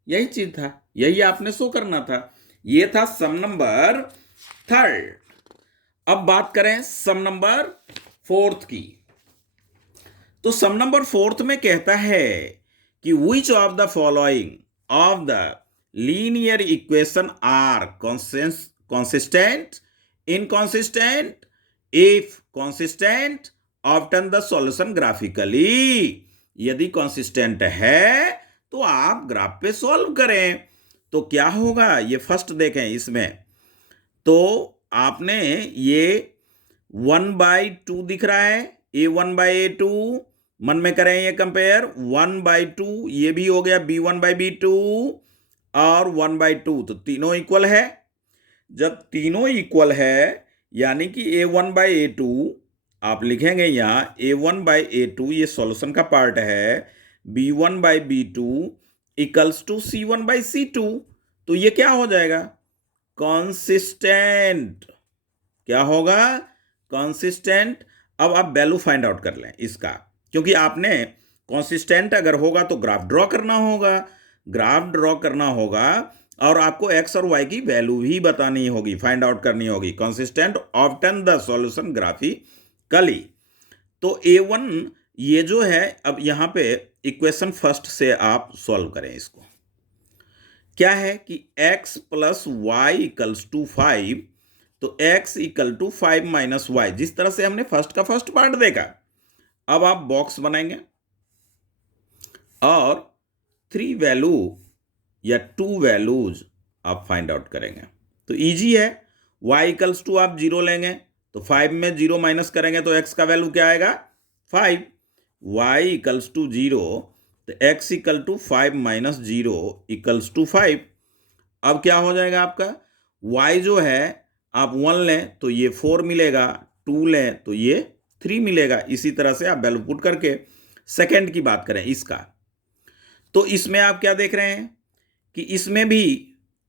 यही चीज था, यही आपने शो करना था। ये था सम नंबर थर्ड। अब बात करें सम नंबर फोर्थ की, तो सम नंबर फोर्थ में कहता है कि which of the following of the linear equation are consistent, inconsistent, if consistent obtain the solution graphically। यदि consistent है तो आप ग्राफ पे सॉल्व करें, तो क्या होगा, ये फर्स्ट देखें इसमें, तो आपने ये 1/2 दिख रहा है, A1/A2, मन में करें ये कंपेयर, 1/2 ये भी हो गया B1/B2 और 1/2, तो तीनों इक्वल है। जब तीनों इक्वल है यानी कि A1/A2 आप लिखेंगे यहां A1/A2, ये सॉल्यूशन का पार्ट है, B1/B2 इक्वल्स टू C1/C2, तो ये क्या हो जाएगा, कॉन्सिस्टेंट। क्या होगा, कॉन्सिस्टेंट। अब आप वैल्यू फाइंड आउट कर लें इसका, क्योंकि आपने कॉन्सिस्टेंट अगर होगा तो ग्राफ ड्रॉ करना होगा, ग्राफ ड्रॉ करना होगा, और आपको x और y की वैल्यू भी बतानी होगी, फाइंड आउट करनी होगी। कंसिस्टेंट ऑब्टेन द सॉल्यूशन कल ही। तो A1 ये जो है, अब यहाँ पे इक्वेशन फर्स्ट से आप सॉल्व करें इसको। क्या है कि x plus y equals to 5, तो x equal to 5 minus y, जिस तरह से हमने फर्स्ट का फर्स्ट पार्ट देखा। अब आप बॉक्स बनाएंगे और 3 वैल्यू या 2 वैल्यूज आप फाइंड आउट करेंगे। तो इजी है, y इक्वल्स टू आप 0 लेंगे, तो 5 में 0 माइनस करेंगे तो x का वैल्यू क्या आएगा 5। y इक्वल्स टू 0, तो x equal to 5 minus 0 equals to 5। अब क्या हो जाएगा आपका, y जो है आप 1 लें तो ये 4 मिलेगा, 2 लें तो ये 3 मिलेगा। इसी तरह से आप वैल्यू पुट करके सेकेंड की बात करें इसका, तो इसमें आप क्या देख रहे हैं कि इसमें भी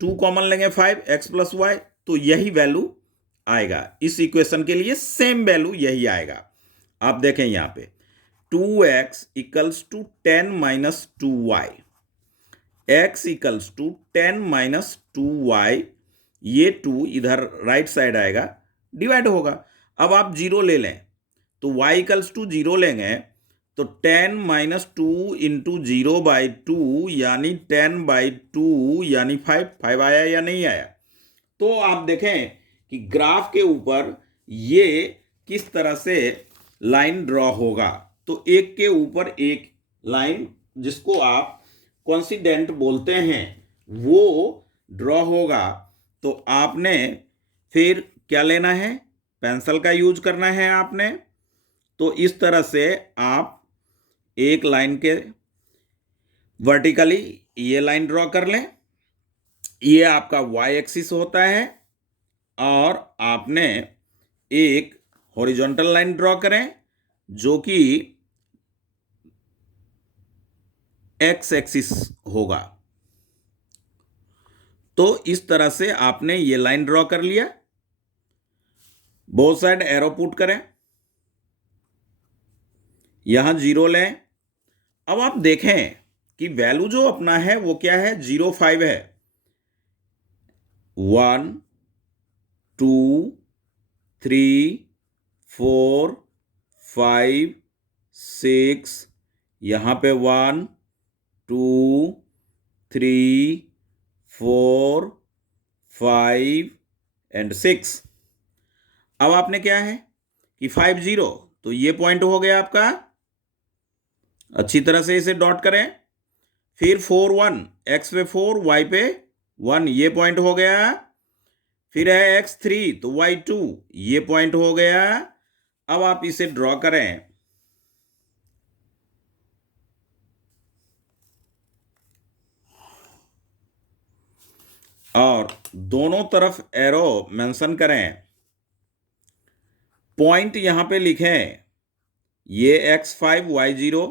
2 कॉमन लेंगे 5 x प्लस वाई, तो यही वैल्यू आएगा। इस इक्वेशन के लिए सेम वैल्यू यही आएगा। आप देखें यहां पे 2x equals to 10 minus 2y, x equals to 10 minus 2y, ये 2 इधर राइट साइड आएगा, डिवाइड होगा। अब आप 0 ले लें तो y इक्वल्स टू 0 लेंगे तो 10 माइनस 2 इंटू 0 बाई 2 यानी 10 बाई 2 यानी 5 आया या नहीं आया। तो आप देखें कि ग्राफ के ऊपर ये किस तरह से लाइन ड्रॉ होगा। तो एक के ऊपर एक लाइन, जिसको आप कोइंसिडेंट बोलते हैं, वो ड्रॉ होगा। तो आपने फिर क्या लेना है, पेंसिल का यूज करना है आपने। तो इस तरह से आप एक लाइन के वर्टिकली ये लाइन ड्रॉ कर लें, ये आपका y एक्सिस होता है, और आपने एक हॉरिजॉन्टल लाइन ड्रॉ करें जो कि x एक्सिस होगा। तो इस तरह से आपने ये लाइन ड्रॉ कर लिया, बोथ साइड एरो पुट करें, यहां 0 लें। अब आप देखें कि वैल्यू जो अपना है वो क्या है, 0 5 है, 1 2 3 4 5 6, यहां पे 1 2 3 4 5 एंड 6। अब आपने क्या है कि 5 0, तो ये पॉइंट हो गया आपका, अच्छी तरह से इसे डॉट करें। फिर 4 1, x पे 4 y पे 1, ये पॉइंट हो गया। फिर है x 3, तो y 2, ये पॉइंट हो गया। अब आप इसे ड्रॉ करें, और दोनों तरफ एरो मेंशन करें, पॉइंट यहां पे लिखें, ये x5 y0,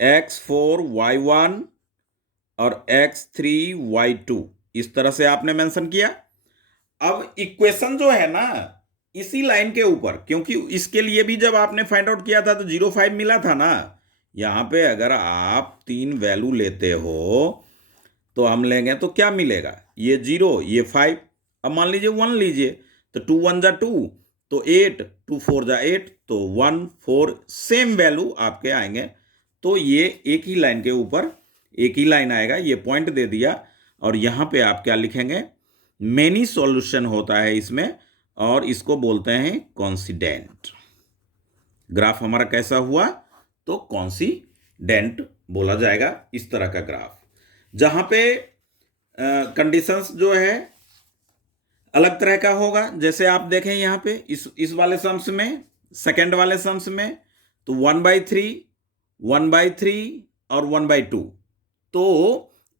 x4 y1 और x3 y2, इस तरह से आपने मेंशन किया। अब इक्वेशन जो है ना इसी लाइन के ऊपर, क्योंकि इसके लिए भी जब आपने फाइंड आउट किया था तो 0 5 मिला था ना, यहां पे अगर आप 3 वैल्यू लेते हो तो हम लेंगे तो क्या मिलेगा, ये 0 ये 5। अब मान लीजिए 1 लीजिए, तो 2 1 जा 2, तो 8, 2 4 जा 8, तो 1 4 सेम वैल्यू आपके आएंगे। तो ये एक ही लाइन के ऊपर एक ही लाइन आएगा, ये पॉइंट दे दिया। और यहां पे आप क्या लिखेंगे, मेनी सॉल्यूशन होता है इसमें, और इसको बोलते हैं कॉन्सिडेंट। ग्राफ हमारा कैसा हुआ, तो कॉन्सिडेंट बोला जाएगा इस तरह का ग्राफ, जहां पे कंडीशंस जो है अलग तरह का होगा। जैसे आप देखें यहां पे इस वाले सम्स में, सेकंड वाले सम्स में, तो 1/3 1/3 और 1/2। तो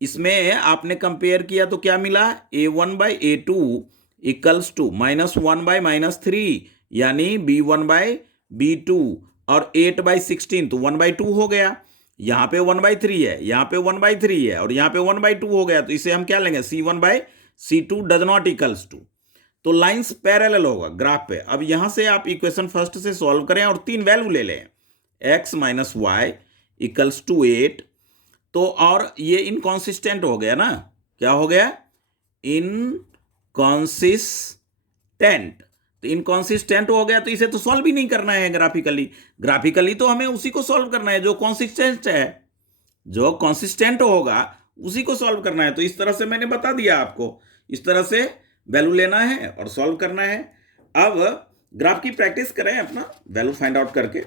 इसमें आपने कंपेयर किया तो क्या मिला, a1/a2 इक्वल्स टू -1/-3, यानी b1/b2, और 8/16, तो 1/2 हो गया। यहां पे 1/3 है, यहां पे 1/3 है, और यहां पे 1/2 हो गया। तो इसे हम क्या लेंगे, c1/c2 does not equals to. तो लाइंस पैरेलल होगा ग्राफ पे। अब यहां से आप इक्वेशन फर्स्ट से सॉल्व करें और 3 वैल्यू ले लें, x minus y equals to 8। तो और ये इनकॉन्सिस्टेंट हो गया ना, क्या हो गया, इनकॉन्सिस्टेंट। तो इनकॉन्सिस्टेंट हो गया तो इसे तो सॉल्व भी नहीं करना है ग्राफिकली। ग्राफिकली तो हमें उसी को सॉल्व करना है जो कॉन्सिस्टेंट है, जो कॉन्सिस्टेंट होगा उसी को सॉल्व करना है। तो इस तरह से मैंने बता दिया आपको, इस तरह से वैल्यू लेना है और सॉल्व करना है। अब ग्राफ की प्रैक्टिस करें अपना वैल्यू फाइंड आउट करके।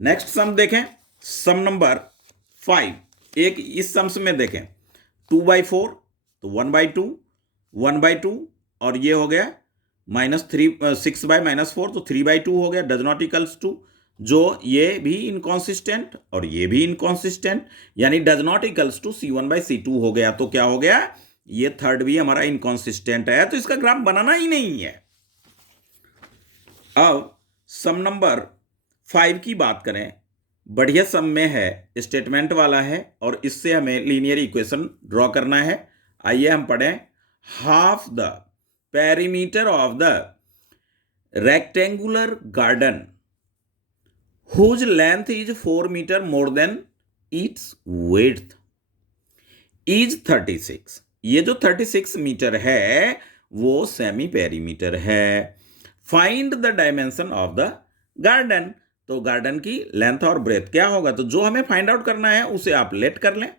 नेक्स्ट सम देखें, सम नंबर 5। एक इस सम्स में देखें 2/4 तो 1/2, 1/2 और ये हो गया -6/-4 तो 3/2 हो गया, डज नॉट इक्वल्स टू, जो ये भी इनकॉन्सिस्टेंट और ये भी इनकॉन्सिस्टेंट, यानी does not equals to C1/C2 हो गया। तो क्या हो गया, ये थर्ड भी हमारा इनकॉन्सिस्टेंट है, तो इसका ग्राफ बनाना ही नहीं है। अब सम नंबर 5 की बात करें, बढ़िया सम में है, स्टेटमेंट वाला है और इससे हमें लीनियर इक्वेशन ड्रॉ करना है। आइए हम पढ़ें। Half the perimeter of the rectangular garden whose length is 4 meter more than its width is 36। ये जो 36 मीटर है वो सेमी पेरीमीटर है। Find the dimension of the garden, तो गार्डन की लेंथ और ब्रेथ क्या होगा, तो जो हमें फाइंड आउट करना है उसे आप लेट कर लें,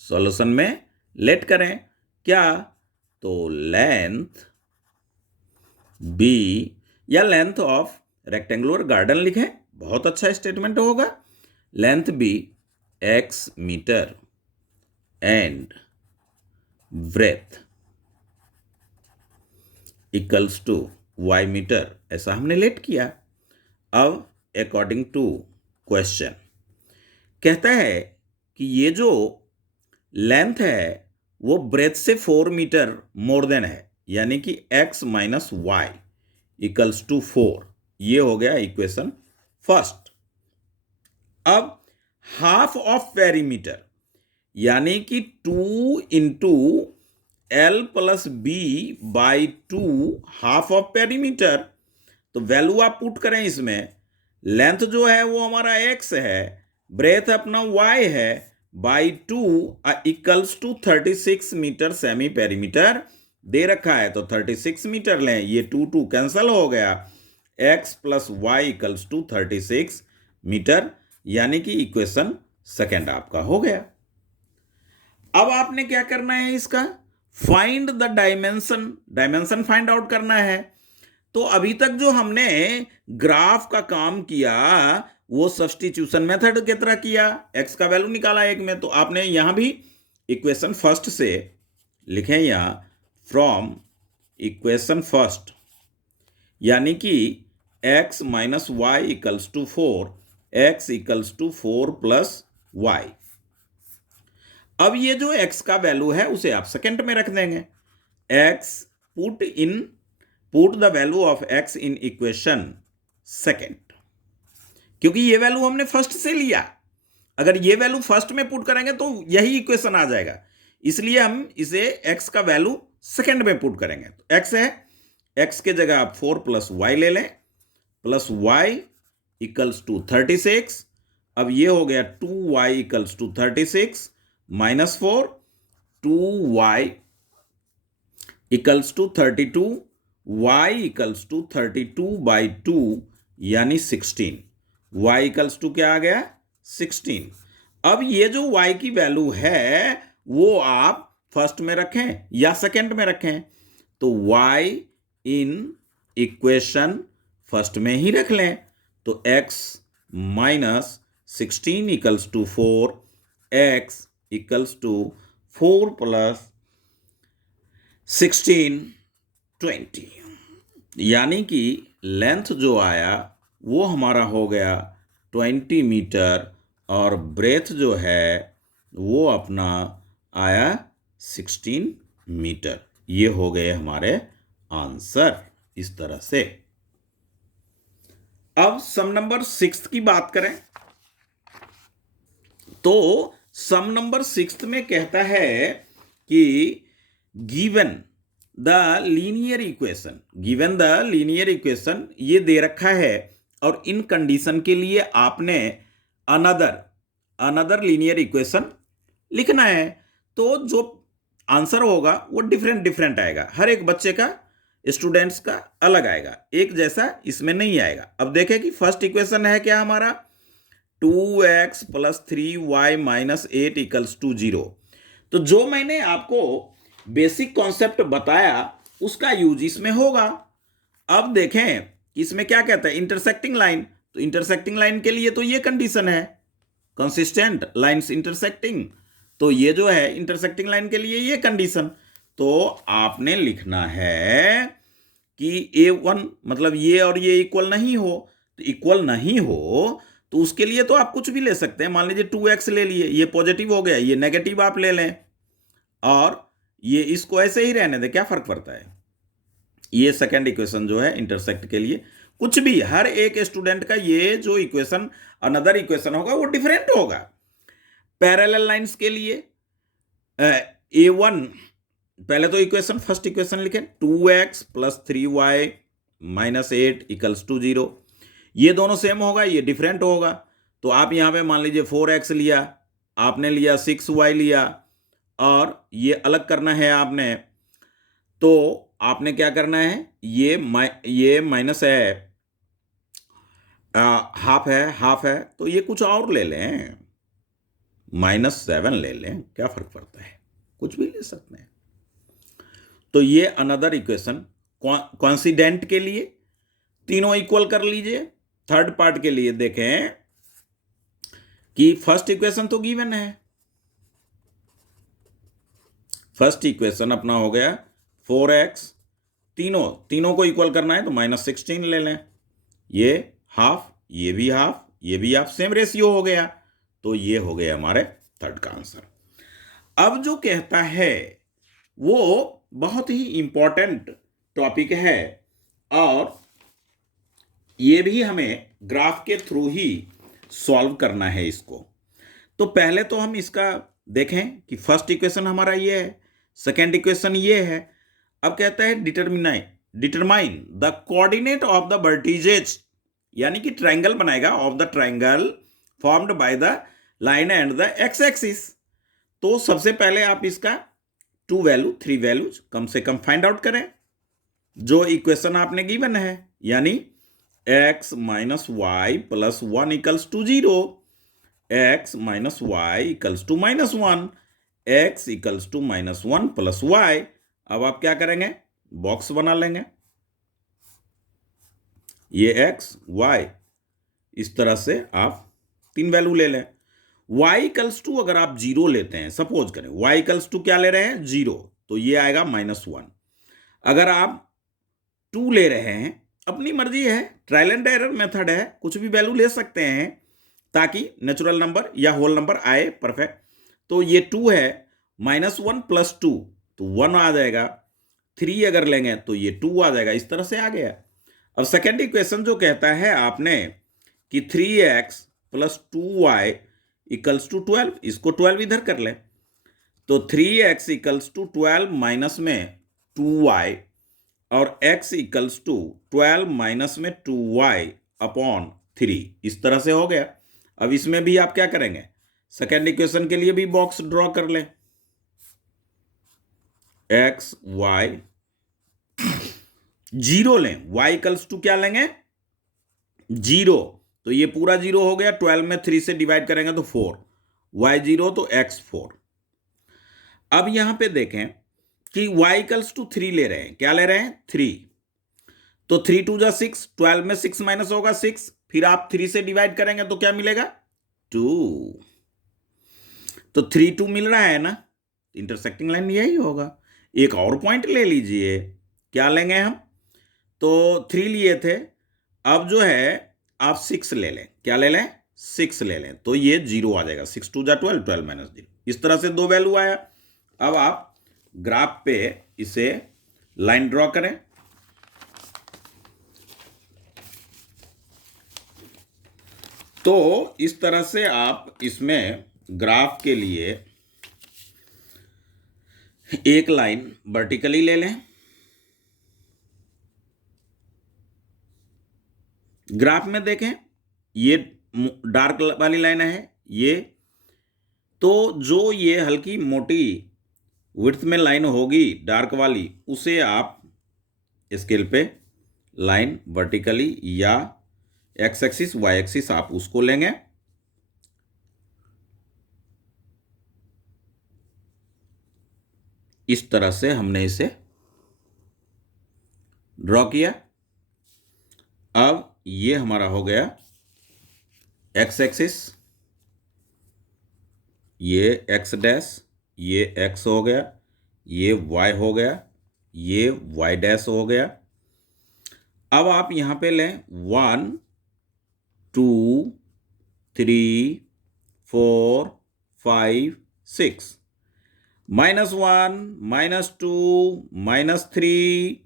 सॉल्यूशन में लेट करें। क्या, तो लेंथ बी या लेंथ ऑफ रेक्टेंगुलर गार्डन लिखें, बहुत अच्छा स्टेटमेंट होगा। Length be x metre and breadth equals to y metre, ऐसा हमने लेट किया। अब अकॉर्डिंग टू क्वेश्चन कहता है कि ये जो लेंथ है वो ब्रेथ से 4 मीटर मोर देन है, यानी कि x minus y equals to 4। ये हो गया इक्वेशन फर्स्ट। अब हाफ ऑफ पेरीमीटर यानी कि 2 into L plus B by 2 half of perimeter, तो वैल्यू आप पुट करें इसमें। लेंथ जो है वो हमारा x है, ब्रेथ अपना y है, by 2 equals to 36 metre semi perimeter दे रखा है, तो 36 मीटर लें, ये 2 कैंसल हो गया, x plus y equals to 36 metre, यानी कि इक्वेशन सेकेंड आपका हो गया। अब आपने क्या करना है, इसका find the dimension, dimension find out करना है। तो अभी तक जो हमने ग्राफ का काम किया वो सब्स्टिट्यूशन मेथड की तरह किया, x का वैल्यू निकाला एक में, तो आपने यहां भी इक्वेशन फर्स्ट से लिखें, यहां फ्रॉम इक्वेशन फर्स्ट, यानी कि x minus y equals to 4, x equals to 4 plus y. अब ये जो x का वैल्यू है उसे आप सेकंड में रख देंगे। x put the value of x in equation second, क्योंकि ये वैल्यू हमने फर्स्ट से लिया। अगर ये वैल्यू फर्स्ट में पुट करेंगे तो यही इक्वेशन आ जाएगा, इसलिए हम इसे x का वैल्यू सेकंड में पुट करेंगे। तो x है, x के जगह आप 4 प्लस वाई ले लें, प्लस वाई इक्वल्स टू 36। अब ये हो गया 2y equals to 36 minus 4, 2y equals to 32, y equals to 32 by 2 यानी 16, y इक्वल्स टू क्या आ गया 16। अब ये जो y की वैल्यू है वो आप फर्स्ट में रखें या सेकंड में रखें, तो y इन इक्वेशन फर्स्ट में ही रख लें, तो x minus 16 equals to 4, x equals to 4 plus 16 20, यानी कि लेंथ जो आया वो हमारा हो गया 20 मीटर और ब्रेथ जो है वो अपना आया 16 मीटर। ये हो गए हमारे आंसर इस तरह से। अब सम नंबर 6 की बात करें तो सम नंबर 6 में कहता है कि given the linear equation, given the linear equation ये दे रखा है और इन कंडीशन के लिए आपने अनदर लीनियर इक्वेशन लिखना है। तो जो आंसर होगा वो डिफरेंट आएगा, हर एक बच्चे का स्टूडेंट्स का अलग आएगा, एक जैसा इसमें नहीं आएगा। अब देखें कि फर्स्ट इक्वेशन है क्या हमारा, 2x + 3y - 8 = 0। तो जो मैंने आपको बेसिक कॉन्सेप्ट बताया उसका यूज इसमें होगा। अब देखें इसमें क्या कहता है, इंटरसेक्टिंग लाइन। तो इंटरसेक्टिंग लाइन के लिए तो ये कंडीशन है, कंसिस्टेंट लाइंस इंटरसेक्टिंग। तो ये जो है इंटरसेक्टिंग लाइन के लिए ये कंडीशन। तो आपने लिखना है कि A1 मतलब ये और ये इक्वल नहीं हो। तो इक्वल नहीं हो तो उसके लिए तो आप कुछ भी ले सकते हैं। मान लीजिए 2x ले लिए, ये पॉजिटिव हो गया, ये नेगेटिव आप ले लें, और ये इसको ऐसे ही रहने दें, क्या फर्क पड़ता है। ये सेकंड इक्वेशन जो है इंटरसेक्ट के लिए, कुछ भी हर एक स्टूडेंट का ये जो इक्वेशन अनदर इक्वेशन होगा वो डिफरेंट होगा। पैरेलल लाइंस के लिए A1, पहले तो इक्वेशन फर्स्ट इक्वेशन लिखें, 2x + 3y - 8 = 0। ये दोनों सेम होगा, ये डिफरेंट होगा। तो आप यहां पे मान लीजिए 4x लिया, आपने लिया 6y लिया, और ये अलग करना है आपने। तो आपने क्या करना है, ये माइनस है, हाफ है, हाफ है, तो ये कुछ और ले लें, -7 ले लें, क्या फर्क पड़ता है, कुछ भी ले सकते हैं। तो ये अनदर इक्वेशन कॉन्सिडेंट के लिए तीनों इक्वल कर लीजिए। थर्ड पार्ट के लिए देखें कि फर्स्ट इक्वेशन तो गिवन है, फर्स्ट इक्वेशन अपना हो गया 4x, तीनों को इक्वल करना है तो -16 ले लें, ये हाफ, ये भी हाफ, ये भी हाफ, सेम रेशियो हो गया। तो ये हो गया हमारे थर्ड का आंसर। अब जो कहता है वो बहुत ही इंपॉर्टेंट टॉपिक है, और ये भी हमें ग्राफ के थ्रू ही सॉल्व करना है इसको। तो पहले तो हम इसका देखें कि फर्स्ट इक्वेशन हमारा ये है, सेकेंड इक्वेशन ये है। अब कहता है determine the coordinate of the vertices, यानी कि ट्रायंगल बनाएगा, of the triangle formed by the line and the x axis. तो सबसे पहले आप इसका 2 वैल्यू 3 वैल्यूज कम से कम फाइंड आउट करें जो इक्वेशन आपने गिवन है, यानी x - y + 1 = 0, x - y = -1, x = -1 + y। अब आप क्या करेंगे, बॉक्स बना लेंगे, ये x y, इस तरह से आप 3 वैल्यू ले लें। y = अगर आप 0 लेते हैं, सपोज करें y = क्या ले रहे हैं, 0, तो ये आएगा -1। अगर आप 2 ले रहे हैं, अपनी मर्जी है, ट्रायल एंड एरर मेथड है, कुछ भी वैल्यू ले सकते हैं ताकि नेचुरल नंबर या होल नंबर आए परफेक्ट। तो ये 2 है, -1 + 2 तो 1 आ जाएगा, 3 अगर लेंगे तो ये 2 आ जाएगा, इस तरह से आ गया। अब सेकेंड इक्वेशन जो कहता है आपने कि 3x + 2y = 12, इसको 12 इधर कर लें, तो 3x = 12 माइनस में 2y, और x = 12 माइनस में 2y अपॉन 3, इस तरह से हो गया। अब इसमें भी आप क्या करेंगे, सेकेंड इक्वेशन के लिए भी बॉक्स ड्रॉ कर लें, x y 0 लें, y = क्या लेंगे, 0, तो ये पूरा 0 हो गया, 12 में 3 से डिवाइड करेंगे तो 4, y 0 तो x 4। अब यहां पे देखें कि y = 3 ले रहे हैं, क्या ले रहे हैं, 3, तो 3 2 जा 6, 12 में 6 माइनस होगा 6, फिर आप 3 से डिवाइड करेंगे तो क्या मिलेगा, 2, तो 3 2 मिल रहा है ना, इंटरसेक्टिंग लाइन यही होगा। एक और पॉइंट ले लीजिए, क्या लेंगे हम, तो 3 लिए थे, अब जो है आप 6 ले लें, क्या ले लें, 6 ले लें, तो ये 0 आ जाएगा, 6 2 जा 12, 12 माइनस 0, इस तरह से 2 वैल्यू आया। अब आप ग्राफ पे इसे लाइन ड्रॉ करें, तो इस तरह से आप इसमें ग्राफ के लिए एक लाइन वर्टिकली ले लें, ग्राफ में देखें ये डार्क वाली लाइन है ये, तो जो ये हल्की मोटी विड्थ में लाइन होगी डार्क वाली, उसे आप स्केल पे लाइन वर्टिकली या एक्स एक्सिस वाई एक्सिस आप उसको लेंगे। इस तरह से हमने इसे ड्रॉ किया। अब ये हमारा हो गया एक्स एक्सिस, ये एक्स डैश, ये एक्स हो गया, ये वाई हो गया, ये वाई डैश हो गया। अब आप यहां पे लें 1 2 3 4 5 6, -1 -2 -3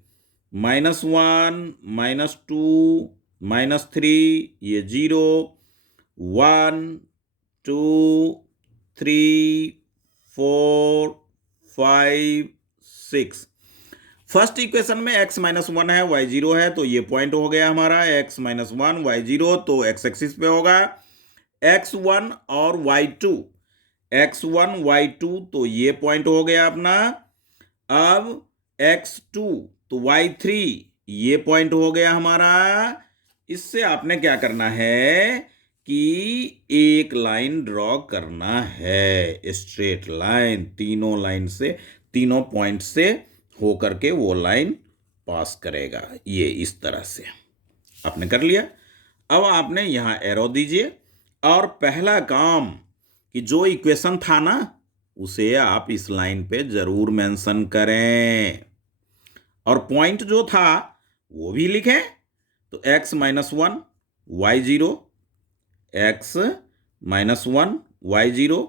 -1 -2 -3, ये 0 1 2 3 4 5 6। फर्स्ट इक्वेशन में x -1 है, y 0 है, तो ये पॉइंट हो गया हमारा x -1 y 0, तो x एक्सिस पे होगा x1 और y2, x1 y2, तो ये पॉइंट हो गया अपना। अब x2 तो y3, ये पॉइंट हो गया हमारा। इससे आपने क्या करना है कि एक लाइन ड्रॉ करना है, स्ट्रेट लाइन, तीनों लाइन से, तीनों पॉइंट से होकर के वो लाइन पास करेगा। ये इस तरह से आपने कर लिया। अब आपने यहां एरो दीजिए और पहला काम कि जो इक्वेशन था ना उसे आप इस लाइन पे जरूर मेंशन करें और पॉइंट जो था वो भी लिखें। तो x -1 y 0, x -1 y 0,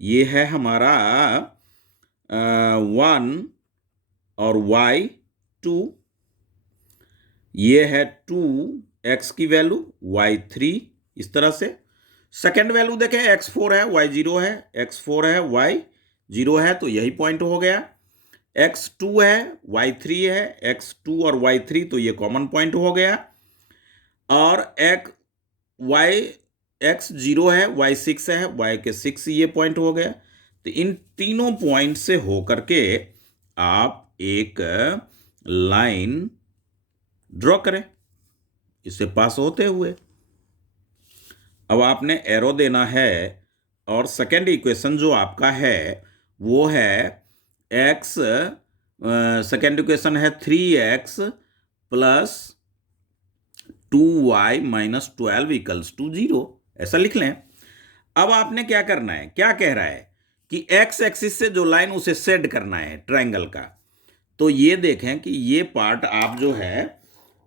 ये है हमारा 1 और y 2, ये है 2 x की वैल्यू, y 3, इस तरह से। सेकेंड वैल्यू देखें x4 है, y 0 है, x4 है, y 0 है, तो यही पॉइंट हो गया। x2 है, y 3 है, x2 और y 3, तो ये कॉमन पॉइंट हो गया। और x 0 है, y 6 है, y के 6, ये पॉइंट हो गया। तो इन तीनों पॉइंट से होकर के आप एक लाइन ड्रॉ करें इसे पास होते हुए। अब आपने एरो देना है और सेकेंड इक्वेशन जो आपका है वो है x, सेकेंड इक्वेशन है 3x प्लस 2y - 12 = 0, ऐसा लिख लें। अब आपने क्या करना है, क्या कह रहा है कि x एक्सिस से जो लाइन उसे सेड करना है ट्रायंगल का। तो ये देखें कि ये पार्ट आप जो है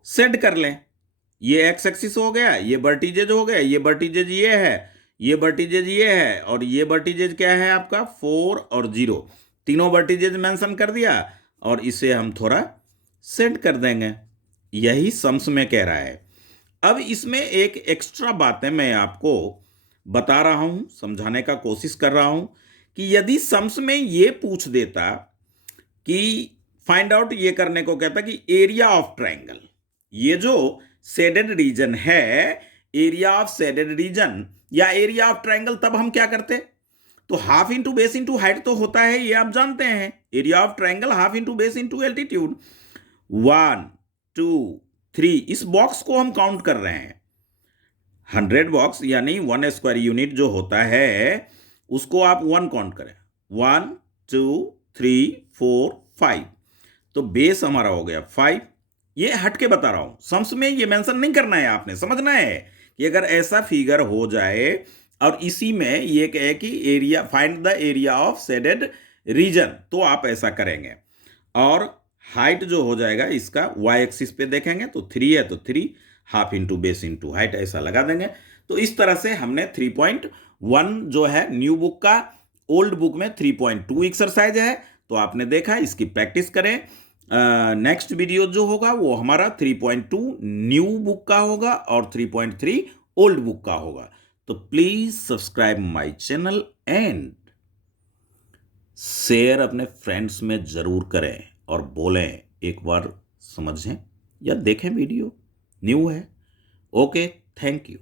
सेड कर लें। ये x एक्सिस हो गया, ये वर्टिजेज हो गया, ये वर्टिजेज ये है, ये वर्टिजेज ये है, और ये वर्टिजेज क्या है आपका 4 और 0, तीनों वर्टिजेज मेंशन कर दिया और इसे हम थोड़ा सेट कर देंगे। यही सम्स में कह रहा है। अब इसमें एक एक्स्ट्रा बातें मैं आपको बता रहा हूं, समझाने का कोशिश कर रहा हूं कि यदि सम्स में ये पूछ देता कि फाइंड आउट, ये करने को कहता कि एरिया ऑफ ट्रायंगल, ये जो शेडेड रीजन है, एरिया ऑफ शेडेड रीजन या एरिया ऑफ ट्रायंगल, तब हम क्या करते, तो half into base into height तो होता है, ये आप जानते हैं। Area of triangle half into base into altitude. 1 2 3, इस बॉक्स को हम काउंट कर रहे हैं। 100 बॉक्स यानी 1 स्क्वायर यूनिट जो होता है उसको आप 1 काउंट करें। 1 2 3 4 5, तो बेस हमारा हो गया 5। ये हट के बता रहा हूं, सम्स में ये मेंशन नहीं करना है, आपने समझना है कि अगर ऐसा फिगर हो जाए और इसी में ये कहे कि area, find the area of shaded region, तो आप ऐसा करेंगे। और हाइट जो हो जाएगा इसका y एक्सिस पे देखेंगे तो 3 है, तो 3 half into base into height ऐसा लगा देंगे। तो इस तरह से हमने 3.1 जो है न्यू बुक का, ओल्ड बुक में 3.2 एक्सरसाइज है, तो आपने देखा, इसकी प्रैक्टिस करें। नेक्स्ट वीडियो जो होगा वो हमारा 3.2 न्यू बुक का होगा और 3.3 ओल्ड बुक का होगा। तो please subscribe my channel and share अपने फ्रेंड्स में जरूर करें और बोलें एक बार समझें या देखें, वीडियो न्यू है। Okay, thank you.